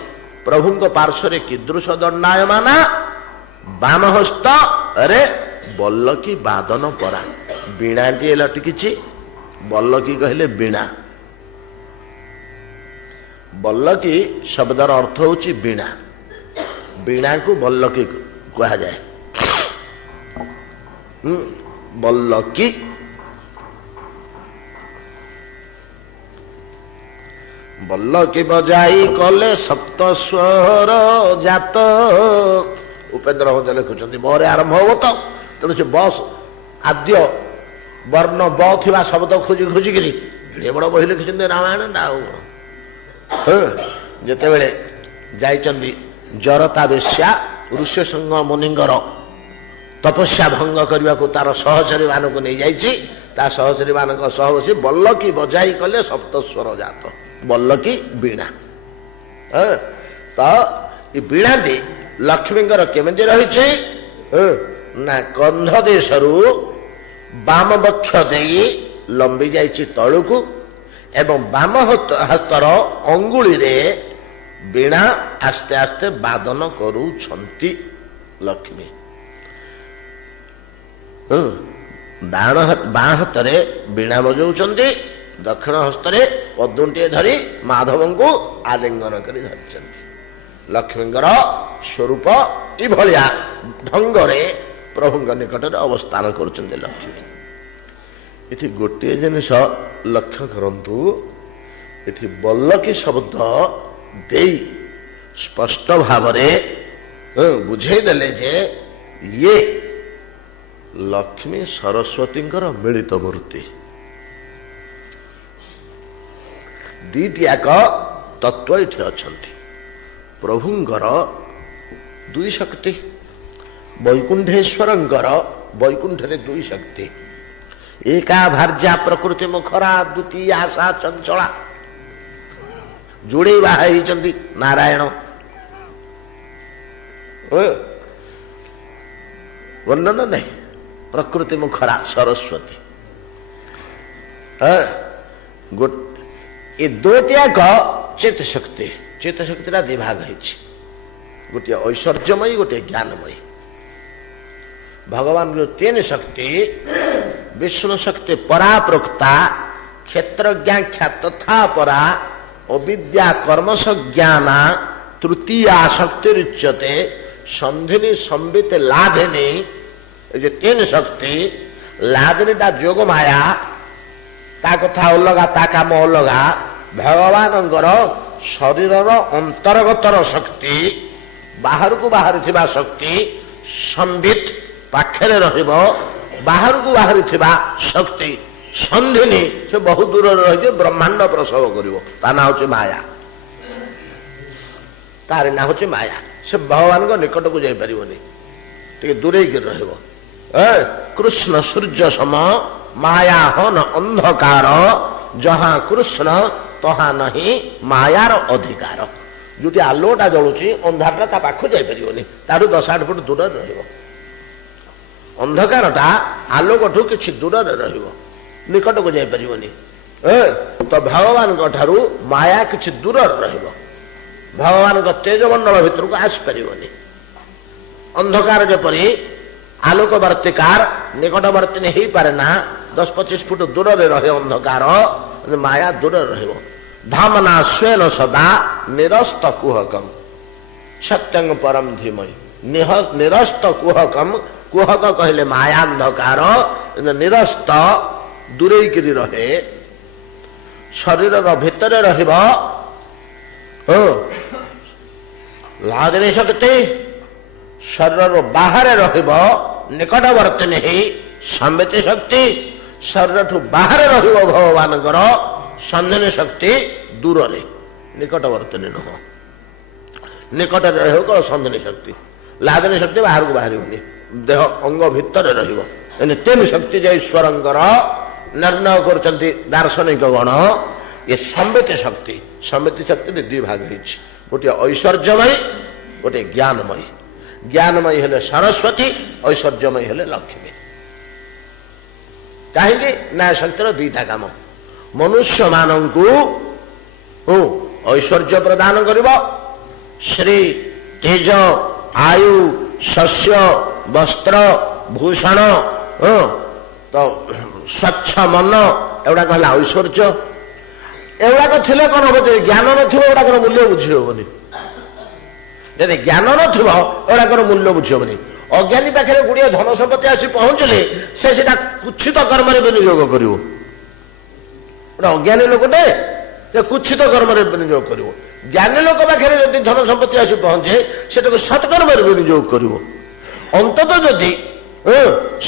ପ୍ରଭୁଙ୍କ ପାର୍ଶ୍ୱରେ କୀଦୃଶ ଦଣ୍ଡାୟମାନ ବାମ ହସ୍ତରେ ବଲ୍ଲକି ବାଦନ ପରା ବୀଣାଟିଏ ଲଟିକିଛି ବଲ୍ଲକି କହିଲେ ବୀଣା ବଲ୍ଲକି ଶବ୍ଦର ଅର୍ଥ ହେଉଛି ବୀଣା ବୀଣାକୁ ବଲ୍ଲକି କୁହାଯାଏ ବଲ୍ଲକି ବଲ୍ଲକି ବଜାଇ କଲେ ସପ୍ତସ୍ୱର ଜାତ ଉପେନ୍ଦ୍ର ଭଞ୍ଜ ଲେଖୁଛନ୍ତି ବରେ ଆରମ୍ଭ ହବ ତ ତେଣୁ ସେ ବସ୍ ଆଦ୍ୟ ବର୍ଣ୍ଣ ବ ଥିବା ଶବ୍ଦ ଖୋଜି ଖୋଜିକିରି ଏଡ଼େ ବଡ଼ ବହି ଲେଖିଛନ୍ତି ରାମାୟଣଟା ଆଉ ଯେତେବେଳେ ଯାଇଛନ୍ତି ଜରତା ବେଶ୍ୟା ଋଷ୍ୟଶୃଙ୍ଗ ମୁନିଙ୍କର ତପସ୍ୟା ଭଙ୍ଗ କରିବାକୁ ତାର ସହଚରୀ ମାନଙ୍କୁ ନେଇଯାଇଛି ତା ସହଚରୀ ମାନଙ୍କ ସହ ବସି ବଲ୍ଲକି ବଜାଇ କଲେ ସପ୍ତସ୍ୱର ଜାତ ବଲ୍ଲକି ବୀଣା ତ ଏ ବୀଣାଟି ଲକ୍ଷ୍ମୀଙ୍କର କେମିତି ରହିଛି ନା କନ୍ଧ ଦେଶରୁ ବାମ ବକ୍ଷ ଦେଇ ଲମ୍ବି ଯାଇଛି ତଳୁକୁ ଏବଂ ବାମ ହସ୍ତର ଅଙ୍ଗୁଳିରେ ବୀଣା ଆସ୍ତେ ଆସ୍ତେ ବାଦନ କରୁଛନ୍ତି ଲକ୍ଷ୍ମୀ ବାଁ ହାତରେ ବୀଣା ବଜାଉଛନ୍ତି ଦକ୍ଷିଣ ହସ୍ତରେ ପଦ୍ମଟିଏ ଧରି ମାଧବଙ୍କୁ ଆଲିଙ୍ଗନ କରି ଧରିଛନ୍ତି ଲକ୍ଷ୍ମୀଙ୍କର ସ୍ୱରୂପ ଏଭଳିଆ ଢଙ୍ଗରେ ପ୍ରଭୁଙ୍କ ନିକଟରେ ଅବସ୍ଥାନ କରୁଛନ୍ତି ଲକ୍ଷ୍ମୀ ଏଠି ଗୋଟିଏ ଜିନିଷ ଲକ୍ଷ୍ୟ କରନ୍ତୁ ଏଠି ବଲ୍ଲକି ଶବ୍ଦ ଦେଇ ସ୍ପଷ୍ଟ ଭାବରେ ବୁଝେଇ ଦେଲେ ଯେ ଇଏ ଲକ୍ଷ୍ମୀ ସରସ୍ୱତୀଙ୍କର ମିଳିତ ମୂର୍ତ୍ତି ଦିଟିଆକ ତତ୍ଵ ଏଠି ଅଛନ୍ତି ପ୍ରଭୁଙ୍କର ଦୁଇ ଶକ୍ତି ବୈକୁଣ୍ଠେଶ୍ୱରଙ୍କର ବୈକୁଣ୍ଠରେ ଦୁଇ ଶକ୍ତି ଏକା ଭାର୍ଯ୍ୟା ପ୍ରକୃତି ମୁଖରା ଦ୍ୱିତୀୟା ଆଶା ଚଞ୍ଚଳା ଯୋଡ଼େଇ ବାହା ହେଇଛନ୍ତି ନାରାୟଣ। ବର୍ଣ୍ଣନ ନାହିଁ ପ୍ରକୃତି ମୁଖରା ସରସ୍ୱତୀ। ଏ ଦୁଇଟି ଯାକ ଚେତ ଶକ୍ତି। ଚେତ ଶକ୍ତିଟା ଦି ଭାଗ ହେଇଛି, ଗୋଟିଏ ଐଶ୍ୱର୍ଯ୍ୟମୟୀ, ଗୋଟିଏ ଜ୍ଞାନମୟୀ। ଭଗବାନ ଯୋଉ ତିନି ଶକ୍ତି, ବିଷ୍ଣୁ ଶକ୍ତି ପରାପ୍ରୋକ୍ତା, କ୍ଷେତ୍ରଜ୍ଞାଖ୍ୟା ତଥା ପରା, ଅବିଦ୍ୟା କର୍ମସଜ୍ଞାନା, ତୃତୀୟା ଶକ୍ତିରୁଚ୍ୟତେ ସନ୍ଧିନୀ ସମ୍ବିତ ଲାଧିନୀ। ଏ ଯେ ତିନି ଶକ୍ତି, ଲାଧିନୀଟା ଯୋଗ ମାୟା, ତା କଥା ଅଲଗା, ତା କାମ ଅଲଗା। ଭଗବାନଙ୍କର ଶରୀରର ଅନ୍ତର୍ଗତର ଶକ୍ତି, ବାହାରକୁ ବାହାରିଥିବା ଶକ୍ତି। ସମ୍ବିତ ପାଖରେ ରହିବ, ବାହାରକୁ ବାହାରିଥିବା ଶକ୍ତି ସନ୍ଧିନୀ, ସେ ବହୁ ଦୂରରେ ରହିକି ବ୍ରହ୍ମାଣ୍ଡ ପ୍ରସବ କରିବ। ତା ନାଁ ହଉଛି ମାୟା। ତାର ନାଁ ହଉଛି ମାୟା। ସେ ଭଗବାନଙ୍କ ନିକଟକୁ ଯାଇପାରିବନି, ଟିକେ ଦୂରେଇକି ରହିବ। କୃଷ୍ଣ ସୂର୍ଯ୍ୟ ସମ ମାୟା ହନ ଅନ୍ଧକାର, ଜହା କୃଷ୍ଣ ତହା ନାହିଁ ମାୟାର ଅଧିକାର। ଯୋଉଠି ଆଲୋଟା ଜଳୁଛି, ଅନ୍ଧାରଟା ତା ପାଖକୁ ଯାଇପାରିବନି, ତାଠୁ 10-8 ଫୁଟ ଦୂରରେ ରହିବ। ଅନ୍ଧକାରଟା ଆଲୋକଠୁ କିଛି ଦୂରରେ ରହିବ, ନିକଟକୁ ଯାଇପାରିବନି। ତ ଭଗବାନଙ୍କ ଠାରୁ ମାୟା କିଛି ଦୂରରେ ରହିବ, ଭଗବାନଙ୍କ ତେଜମଣ୍ଡଳ ଭିତରକୁ ଆସିପାରିବନି। ଅନ୍ଧକାର ଯେପରି ଆଲୋକବର୍ତ୍ତିକାର ନିକଟବର୍ତ୍ତିନୀ ହେଇପାରେ ନା, 10-25 ଫୁଟ ଦୂରରେ ରହେ ଅନ୍ଧକାର, ମାୟା ଦୂରରେ ରହିବ। ଧାମନା ସ୍ୱେନ ସଦା ନିରସ୍ତ କୁହକମ ସତ୍ୟଂ ପରମ ଧୀମଇ। ନିରସ୍ତ କୁହକମ, କୁହକ କହିଲେ ମାୟା ଅନ୍ଧକାର, ନିରସ୍ତ ଦୂରେଇକିରି ରହେ, ଶରୀରର ଭିତରେ ରହିବ। ଲାଦିନୀ ଶକ୍ତି ଶରୀରର ବାହାରେ ରହିବ, ନିକଟବର୍ତ୍ତିନୀ ହେଇ ସମ୍ବିତି ଶକ୍ତି ଶରୀରଠୁ ବାହାରେ ରହିବ ଭଗବାନଙ୍କର। ସନ୍ଧିନୀ ଶକ୍ତି ଦୂରରେ, ନିକଟବର୍ତ୍ତିନୀ ନୁହଁ। ନିକଟରେ ରହିବ କଣ ସନ୍ଧିନୀ ଶକ୍ତି। ଲାଦିନୀ ଶକ୍ତି ବାହାରକୁ ବାହାରିବନି, ଦେହ ଅଙ୍ଗ ଭିତରେ ରହିବ। ଏମିତି ତିନି ଶକ୍ତି ଯେ ଈଶ୍ୱରଙ୍କର ନିର୍ଣ୍ଣୟ କରୁଛନ୍ତି ଦାର୍ଶନିକ ଗଣ। ଏ ସମ୍ବିତ ଶକ୍ତି, ସମ୍ବିତ ଶକ୍ତିରେ ଦୁଇ ଭାଗ ହେଇଛି, ଗୋଟିଏ ଐଶ୍ୱର୍ଯ୍ୟମୟୀ, ଗୋଟିଏ ଜ୍ଞାନମୟୀ। ଜ୍ଞାନମୟୀ ହେଲେ ସରସ୍ୱତୀ, ଐଶ୍ୱର୍ଯ୍ୟମୟୀ ହେଲେ ଲକ୍ଷ୍ମୀ। କାହିଁକି ନା ଶକ୍ତିର ଦୁଇଟା କାମ। ମନୁଷ୍ୟମାନଙ୍କୁ ଐଶ୍ୱର୍ଯ୍ୟ ପ୍ରଦାନ କରିବ, ଶ୍ରୀ ତେଜ ଆୟୁ ଶସ୍ୟ ବସ୍ତ୍ର ଭୂଷଣ, ତ ସ୍ୱଚ୍ଛ ମନ, ଏଗୁଡାକ ହେଲା ଐଶ୍ୱର୍ଯ୍ୟ। ଏଗୁଡାକ ଥିଲେ କଣ ହବ? ଯଦି ଜ୍ଞାନ ନଥିବ ଏଗୁଡାକର ମୂଲ୍ୟ ବୁଝି ହବନି। ଯଦି ଜ୍ଞାନ ନଥିବ ଏଗୁଡାକର ମୂଲ୍ୟ ବୁଝି ହବନି। ଅଜ୍ଞାନୀ ପାଖରେ ଗୁଡ଼ିଏ ଧନ ସମ୍ପତ୍ତି ଆସି ପହଞ୍ଚିଲେ ସେ ସେଟା କୁଚ୍ଛିତ କର୍ମରେ ବିନିଯୋଗ କରିବ। ଗୋଟେ ଅଜ୍ଞାନୀ ଲୋକଟେ ସେ କୁଚ୍ଛିତ କର୍ମରେ ବିନିଯୋଗ କରିବ। ଜ୍ଞାନୀ ଲୋକ ପାଖରେ ଯଦି ଧନ ସମ୍ପତ୍ତି ଆସି ପହଞ୍ଚେ ସେଟାକୁ ସତ୍କର୍ମରେ ବିନିଯୋଗ କରିବ। ଅନ୍ତତଃ ଯଦି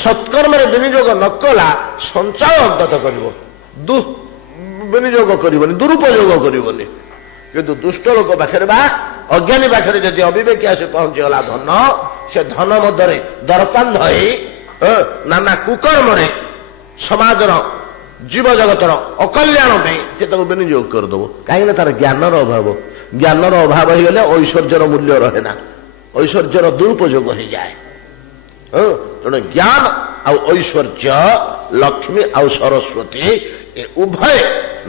ସତ୍କର୍ମରେ ବିନିଯୋଗ ନ କଲା ସଞ୍ଚୟ ଅନ୍ତତଃ କରିବ, ବିନିଯୋଗ କରିବନି, ଦୁରୁପଯୋଗ କରିବନି। କିନ୍ତୁ ଦୁଷ୍ଟ ଲୋକ ପାଖରେ ବା ଅଜ୍ଞାନୀ ପାଖରେ ଯଦି ଅବିବେକୀ ଆସି ପହଞ୍ଚିଗଲା ଧନ, ସେ ଧନ ମଧ୍ୟରେ ଦରପାନ୍ଧ ହେଇ ନାନା କୁକର୍ମରେ ସମାଜର ଜୀବଜଗତର ଅକଲ୍ୟାଣ ପାଇଁ ସେ ତାକୁ ବିନିଯୋଗ କରିଦେବ। କାହିଁକିନା ତାର ଜ୍ଞାନର ଅଭାବ। ଜ୍ଞାନର ଅଭାବ ହେଇଗଲେ ଐଶ୍ୱର୍ଯ୍ୟର ମୂଲ୍ୟ ରହେ ନା, ଐଶ୍ୱର୍ଯ୍ୟର ଦୁରୁପଯୋଗ ହେଇଯାଏ। ତେଣୁ ଜ୍ଞାନ ଆଉ ଐଶ୍ୱର୍ଯ୍ୟ, ଲକ୍ଷ୍ମୀ ଆଉ ସରସ୍ୱତୀ ଏ ଉଭୟ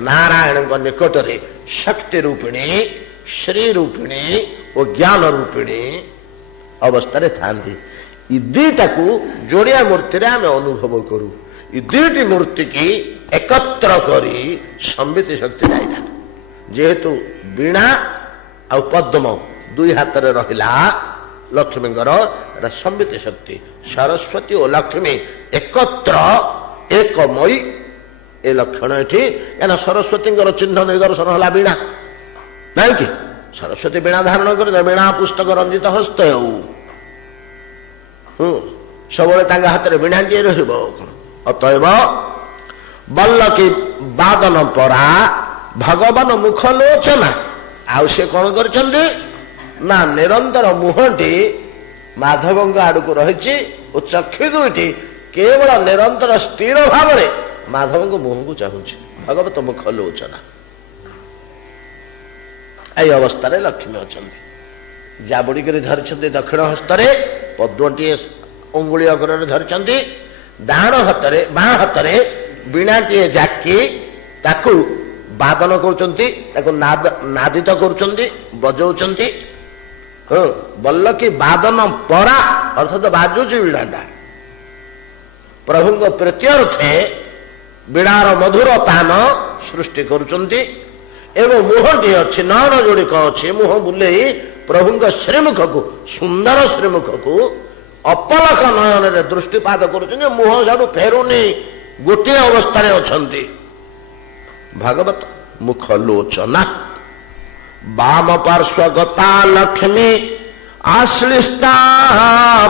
ନାରାୟଣଙ୍କ ନିକଟରେ ଶକ୍ତି ରୂପିଣୀ, ଶ୍ରୀ ରୂପିଣୀ ଓ ଜ୍ଞାନ ରୂପିଣୀ ଅବସ୍ଥାରେ ଥାନ୍ତି। ଏ ଦୁଇଟାକୁ ଯୋଡ଼ିଆ ମୂର୍ତ୍ତିରେ ଆମେ ଅନୁଭବ କରୁ। ଏ ଦୁଇଟି ମୂର୍ତ୍ତିକି ଏକତ୍ର କରି ସମ୍ବିତ ଶକ୍ତି ଯାଇଥାଏ। ଯେହେତୁ ବୀଣା ଆଉ ପଦ୍ମ ଦୁଇ ହାତରେ ରହିଲା ଲକ୍ଷ୍ମୀଙ୍କର, ଏଟା ସମ୍ବିତ ଶକ୍ତି। ସରସ୍ୱତୀ ଓ ଲକ୍ଷ୍ମୀ ଏକତ୍ର ଏକମୟୀ, ଏ ଲକ୍ଷଣ ଏଠି। କାହିଁକିନା ସରସ୍ୱତୀଙ୍କର ଚିହ୍ନ ନିଦର୍ଶନ ହେଲା ବୀଣା, ନାଇଁ କି? ସରସ୍ୱତୀ ବୀଣା ଧାରଣ କରି ବୀଣା ପୁସ୍ତକ ରଞ୍ଜିତ ହସ୍ତ ଆଉ ସବୁବେଳେ ତାଙ୍କ ହାତରେ ବୀଣାଟିଏ ରହିବ। ଅତଏବ ବଲ୍ଲକୀ ବାଦନ ପରା ଭଗବାନ ମୁଖ ଲୋଚନା। ଆଉ ସେ କଣ କରିଛନ୍ତି ନା ନିରନ୍ତର ମୁହଁଟି ମାଧବଙ୍କ ଆଡକୁ ରହିଛି ଓ ଚକ୍ଷୁ ଦୁଇଟି କେବଳ ନିରନ୍ତର ସ୍ଥିର ଭାବରେ ମାଧବଙ୍କ ମୁହଁକୁ ଚାହୁଁଛି। ଭଗବତ ମୁଖ ଲୋଚନା। এই ଅବସ୍ଥାରେ ଲକ୍ଷ୍ମୀ ଅଛନ୍ତି। ଜାବୁଡି କରି ଧରିଛନ୍ତି ଦକ୍ଷିଣ ହସ୍ତରେ, ପଦ୍ମଟିଏ ଅଙ୍ଗୁଳି ଅଗ୍ରରେ ଧରିଛନ୍ତି, ବାଁ ହାତରେ ବୀଣାଟିଏ ଜାକି ତାକୁ ବାଦନ କରୁଛନ୍ତି, ତାକୁ ନାଦିତ କରୁଛନ୍ତି, ବଜଉଛନ୍ତି। ବଲ୍ଲକି ବାଦନ ପରା ଅର୍ଥାତ ବାଜୁଛି ବୀଣାଟା। ପ୍ରଭୁଙ୍କ ପ୍ରୀତ୍ୟର୍ଥେ ବୀଣାର ମଧୁର ତାନ ସୃଷ୍ଟି କରୁଛନ୍ତି ଏବଂ ମୁହଁଟି ଅଛି, ନୟନ ଯୋଡ଼ିକ ଅଛି, ମୁହଁ ବୁଲେଇ ପ୍ରଭୁଙ୍କ ଶ୍ରୀମୁଖକୁ, ସୁନ୍ଦର ଶ୍ରୀମୁଖକୁ ଅପଲକ ନୟନରେ ଦୃଷ୍ଟିପାତ କରୁଛନ୍ତି। ମୁହଁ ସବୁ ଫେରୁନି, ଗୋଟିଏ ଅବସ୍ଥାରେ ଅଛନ୍ତି। ଭାଗବତ ମୁଖ ଲୋଚନା ବାମ ପାର୍ଶ୍ୱଗତା ଲକ୍ଷ୍ମୀ ଆଶ୍ଳିଷ୍ଟା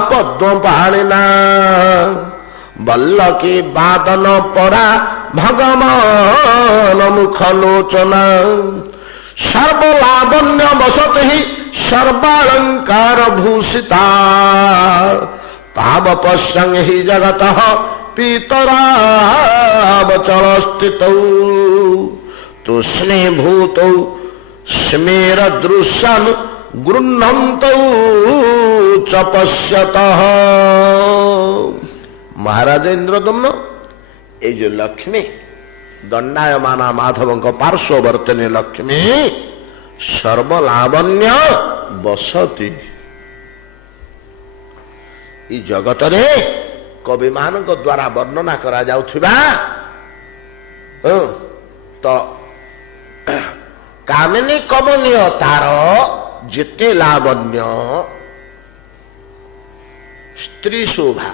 ପଦ୍ମପାଣିନା ବଲ୍ଲକି ବାଦନ ପରା ଭଗବାନ ମୁଖ ଲୋଚନା ସର୍ବଲାବଣ୍ୟ ବସତି ସର୍ବାଳଙ୍କାର ଭୂଷିତା ତାବ ପଶ୍ୟଂ ହି ଜଗତ ପିତରାବଚଳ ସ୍ଥିତ ତୁଷ୍ଣୀଭୂତ ସ୍ମେର ଦୃଶ୍ୟାନ୍ ଗୃହ୍ଣନ୍ତ ଚ ପଶ୍ୟତଃ। ମହାରାଜ ଇନ୍ଦ୍ରଦମ୍ନ ଏଇ ଯୋଉ ଲକ୍ଷ୍ମୀ ଦଣ୍ଡାୟମାନା ମାଧବଙ୍କ ପାର୍ଶ୍ୱବର୍ତ୍ତିନୀ ଲକ୍ଷ୍ମୀ ସର୍ବଲାବଣ୍ୟ ବସତି। ଏଇ ଜଗତରେ କବିମାନଙ୍କ ଦ୍ୱାରା ବର୍ଣ୍ଣନା କରାଯାଉଥିବା ତ କାମିନୀ କମନୀୟ ତାର ଯେତେ ଲାବଣ୍ୟ, ସ୍ତ୍ରୀ ଶୋଭା,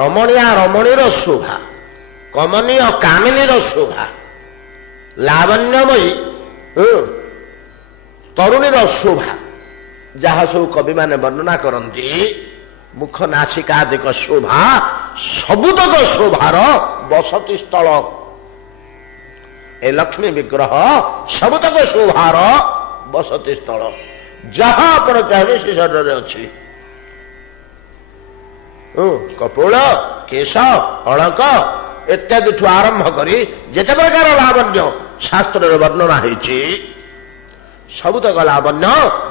ରମଣୀୟା ରମଣୀର ଶୋଭା, କମନୀୟ କାମିନୀର ଶୋଭା, ଲାବଣ୍ୟମୟୀ ତରୁଣୀର ଶୋଭା, ଯାହା ସବୁ କବିମାନେ ବର୍ଣ୍ଣନା କରନ୍ତି, ମୁଖ ନାସିକାଦିକ ଶୋଭା, ସବୁତକ ଶୋଭାର ବସତି ସ୍ଥଳ ଏ ଲକ୍ଷ୍ମୀ ବିଗ୍ରହ, ସବୁତକ ଶୋଭାର ବସତି ସ୍ଥଳ। ଯାହା ଆପଣ ଚାହିଁବେ ସେ ଶରୀରରେ ଅଛି। କପୋଳ, କେଶ, ଅଳକ ଇତ୍ୟାଦିଠୁ ଆରମ୍ଭ କରି ଯେତେ ପ୍ରକାର ଲାବଣ୍ୟ ଶାସ୍ତ୍ରରେ ବର୍ଣ୍ଣନା ହେଇଛି, ସବୁତକ ଲାବଣ୍ୟ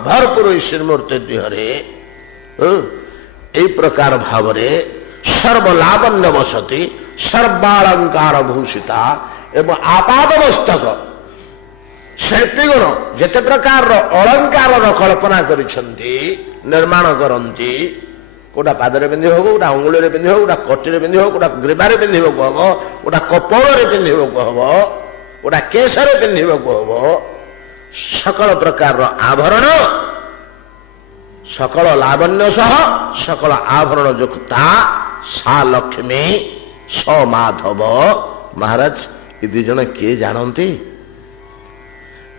ଭରପୁର ଶ୍ରୀମୂର୍ତ୍ତି ଦେହରେ। এই ପ୍ରକାର ଭାବରେ ସର୍ବଲାବଣ୍ୟ ବସତି ସର୍ବାଳଙ୍କାର ଭୂଷିତା ଏବଂ ଆପାଦ ମସ୍ତକ ଶିଳ୍ପୀଗଣ ଯେତେ ପ୍ରକାରର ଅଳଙ୍କାରର କଳ୍ପନା କରିଛନ୍ତି, ନିର୍ମାଣ କରନ୍ତି, କୋଉଟା ପାଦରେ ପିନ୍ଧି ହବ, କୋଉଟା ଅଙ୍ଗୁଳିରେ ପିନ୍ଧି ହବ, କୋଉଟା କଟିରେ ପିନ୍ଧି ହବ, କୋଉଟା ଗ୍ରୀବାରେ ପିନ୍ଧିବାକୁ ହବ, କୋଉଟା କପୋଳରେ ପିନ୍ଧିବାକୁ ହବ, କୋଉଟା କେଶରେ ପିନ୍ଧିବାକୁ ହବ, ସକଳ ପ୍ରକାରର ଆଭରଣ, ସକଳ ଲାବଣ୍ୟ ସହ ସକଳ ଆଭରଣ ଯୁକ୍ତା ସା ଲକ୍ଷ୍ମୀ ସ ମାଧବ। ମହାରାଜ ଏ ଦୁଇ ଜଣ କିଏ ଜାଣନ୍ତି?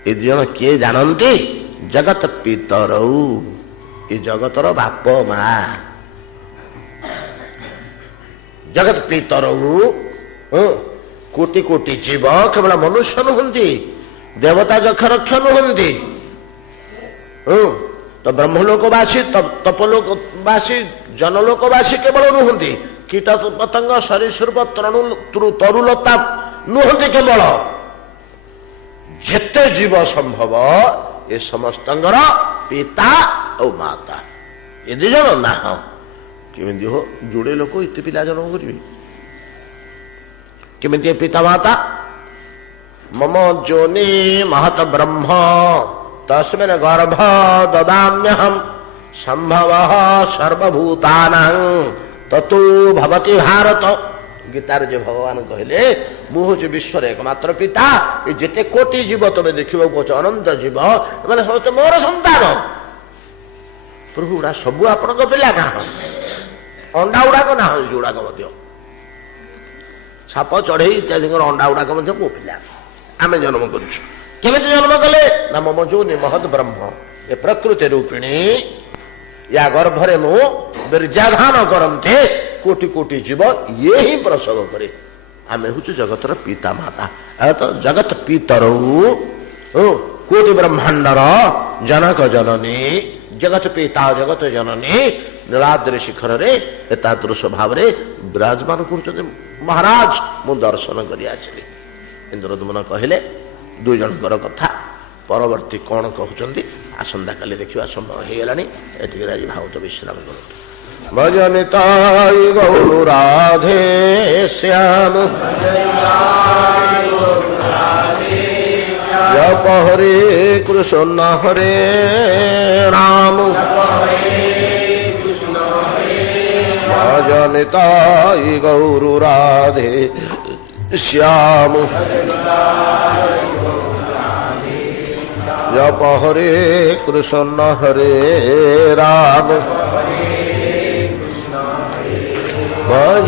ଏ ଦୁଇ ଜଣ କିଏ ଜାଣନ୍ତି? ଜଗତ ପିତରଉ, ଏ ଜଗତର ବାପ ମା। ଜଗତ ପିତରଉ କୋଟି କୋଟି ଜୀବ, କେବଳ ମନୁଷ୍ୟ ନୁହନ୍ତି, ଦେବତା ଯକ୍ଷ ରକ୍ଷ ନୁହନ୍ତି, ତ ବ୍ରହ୍ମଲୋକବାସୀ, ତପଲୋକବାସୀ, ଜନଲୋକବାସୀ କେବଳ ନୁହନ୍ତି, କୀଟ ପତଙ୍ଗ, ସରୀସୃପ, ତରୁଲତା ନୁହନ୍ତି, କେବଳ ଯେତେ ଜୀବ ସମ୍ଭବ ଏ ସମସ୍ତଙ୍କର ପିତା ଆଉ ମାତା ଏ ଦି ଜଣ ନା। କେମିତି ହୋ ଯୋଡେ ଲୋକ ଏତେ ପିଲା ଜନ୍ମ କରିବେ? କେମିତି ପିତା ମାତା? ମମ ଯୋନି ମହତ ବ୍ରହ୍ମ ତସ୍ମିନ୍ ଗର୍ଭ ଦଦାମ୍ୟହମ୍ ସମ୍ଭବ ସର୍ବଭୂତାନାଂ ତତୋ ଭବତି ଭାରତ। ଗୀତାରେ ଯେ ଭଗବାନ କହିଲେ, ମୁଁ ହଉଛି ବିଶ୍ୱର ଏକମାତ୍ର ପିତା, ଏ ଯେତେ କୋଟି ଜୀବ ତମେ ଦେଖିବାକୁ ପାଉଛ, ଅନନ୍ତ ଜୀବ, ଏମାନେ ସମସ୍ତେ ମୋର ସନ୍ତାନ। ପ୍ରଭୁ ଗୁଡା ସବୁ ଆପଣଙ୍କ ପିଲା ନା? ଅଣ୍ଡା ଗୁଡାକ ନା? ସେଗୁଡାକ ମଧ୍ୟ ସାପ, ଚଢେଇ ଇତ୍ୟାଦିଙ୍କର ଅଣ୍ଡା ଗୁଡାକ ମଧ୍ୟ ମୋ ପିଲା, ଆମେ ଜନ୍ମ କରୁଛୁ। କେମିତି ଜନ୍ମ କଲେ? ନା ମମ ଯୋନି ମହତ୍ ବ୍ରହ୍ମ, ଏ ପ୍ରକୃତି ରୂପିଣୀ, ୟା ଗର୍ଭରେ ମୁଁ ବୀର୍ଯ୍ୟାଧାନ କରନ୍ତେ କୋଟି କୋଟି ଜୀବ, ଇଏ ହିଁ ପ୍ରସବ କରେ। ଆମେ ହଉଛୁ ଜଗତର ପିତା ମାତା। ଜଗତ ପିତରଉ, କୋଟି ବ୍ରହ୍ମାଣ୍ଡର ଜନକ ଜନନୀ, ଜଗତ ପିତା ଜଗତ ଜନନୀ ନୀଳାଦ୍ରି ଶିଖରରେ ଏତାଦୃଶ ଭାବରେ ବିରାଜମାନ କରୁଛନ୍ତି। ମହାରାଜ ମୁଁ ଦର୍ଶନ କରି ଆସିଲି। ଇନ୍ଦ୍ରଦ୍ୟୁମ୍ନ କହିଲେ ଦୁଇ ଜଣଙ୍କର କଥା। परवर्ती कौन कहते आसंता काली देखा समय हो गलानी एतिके आज भावत विश्राम करूँ भजनिताय गौर राधे श्याम जप हरे कृष्ण हरे राम भजनिताय गौर राधे श्याम जप हरे कृष्ण हरे राम भज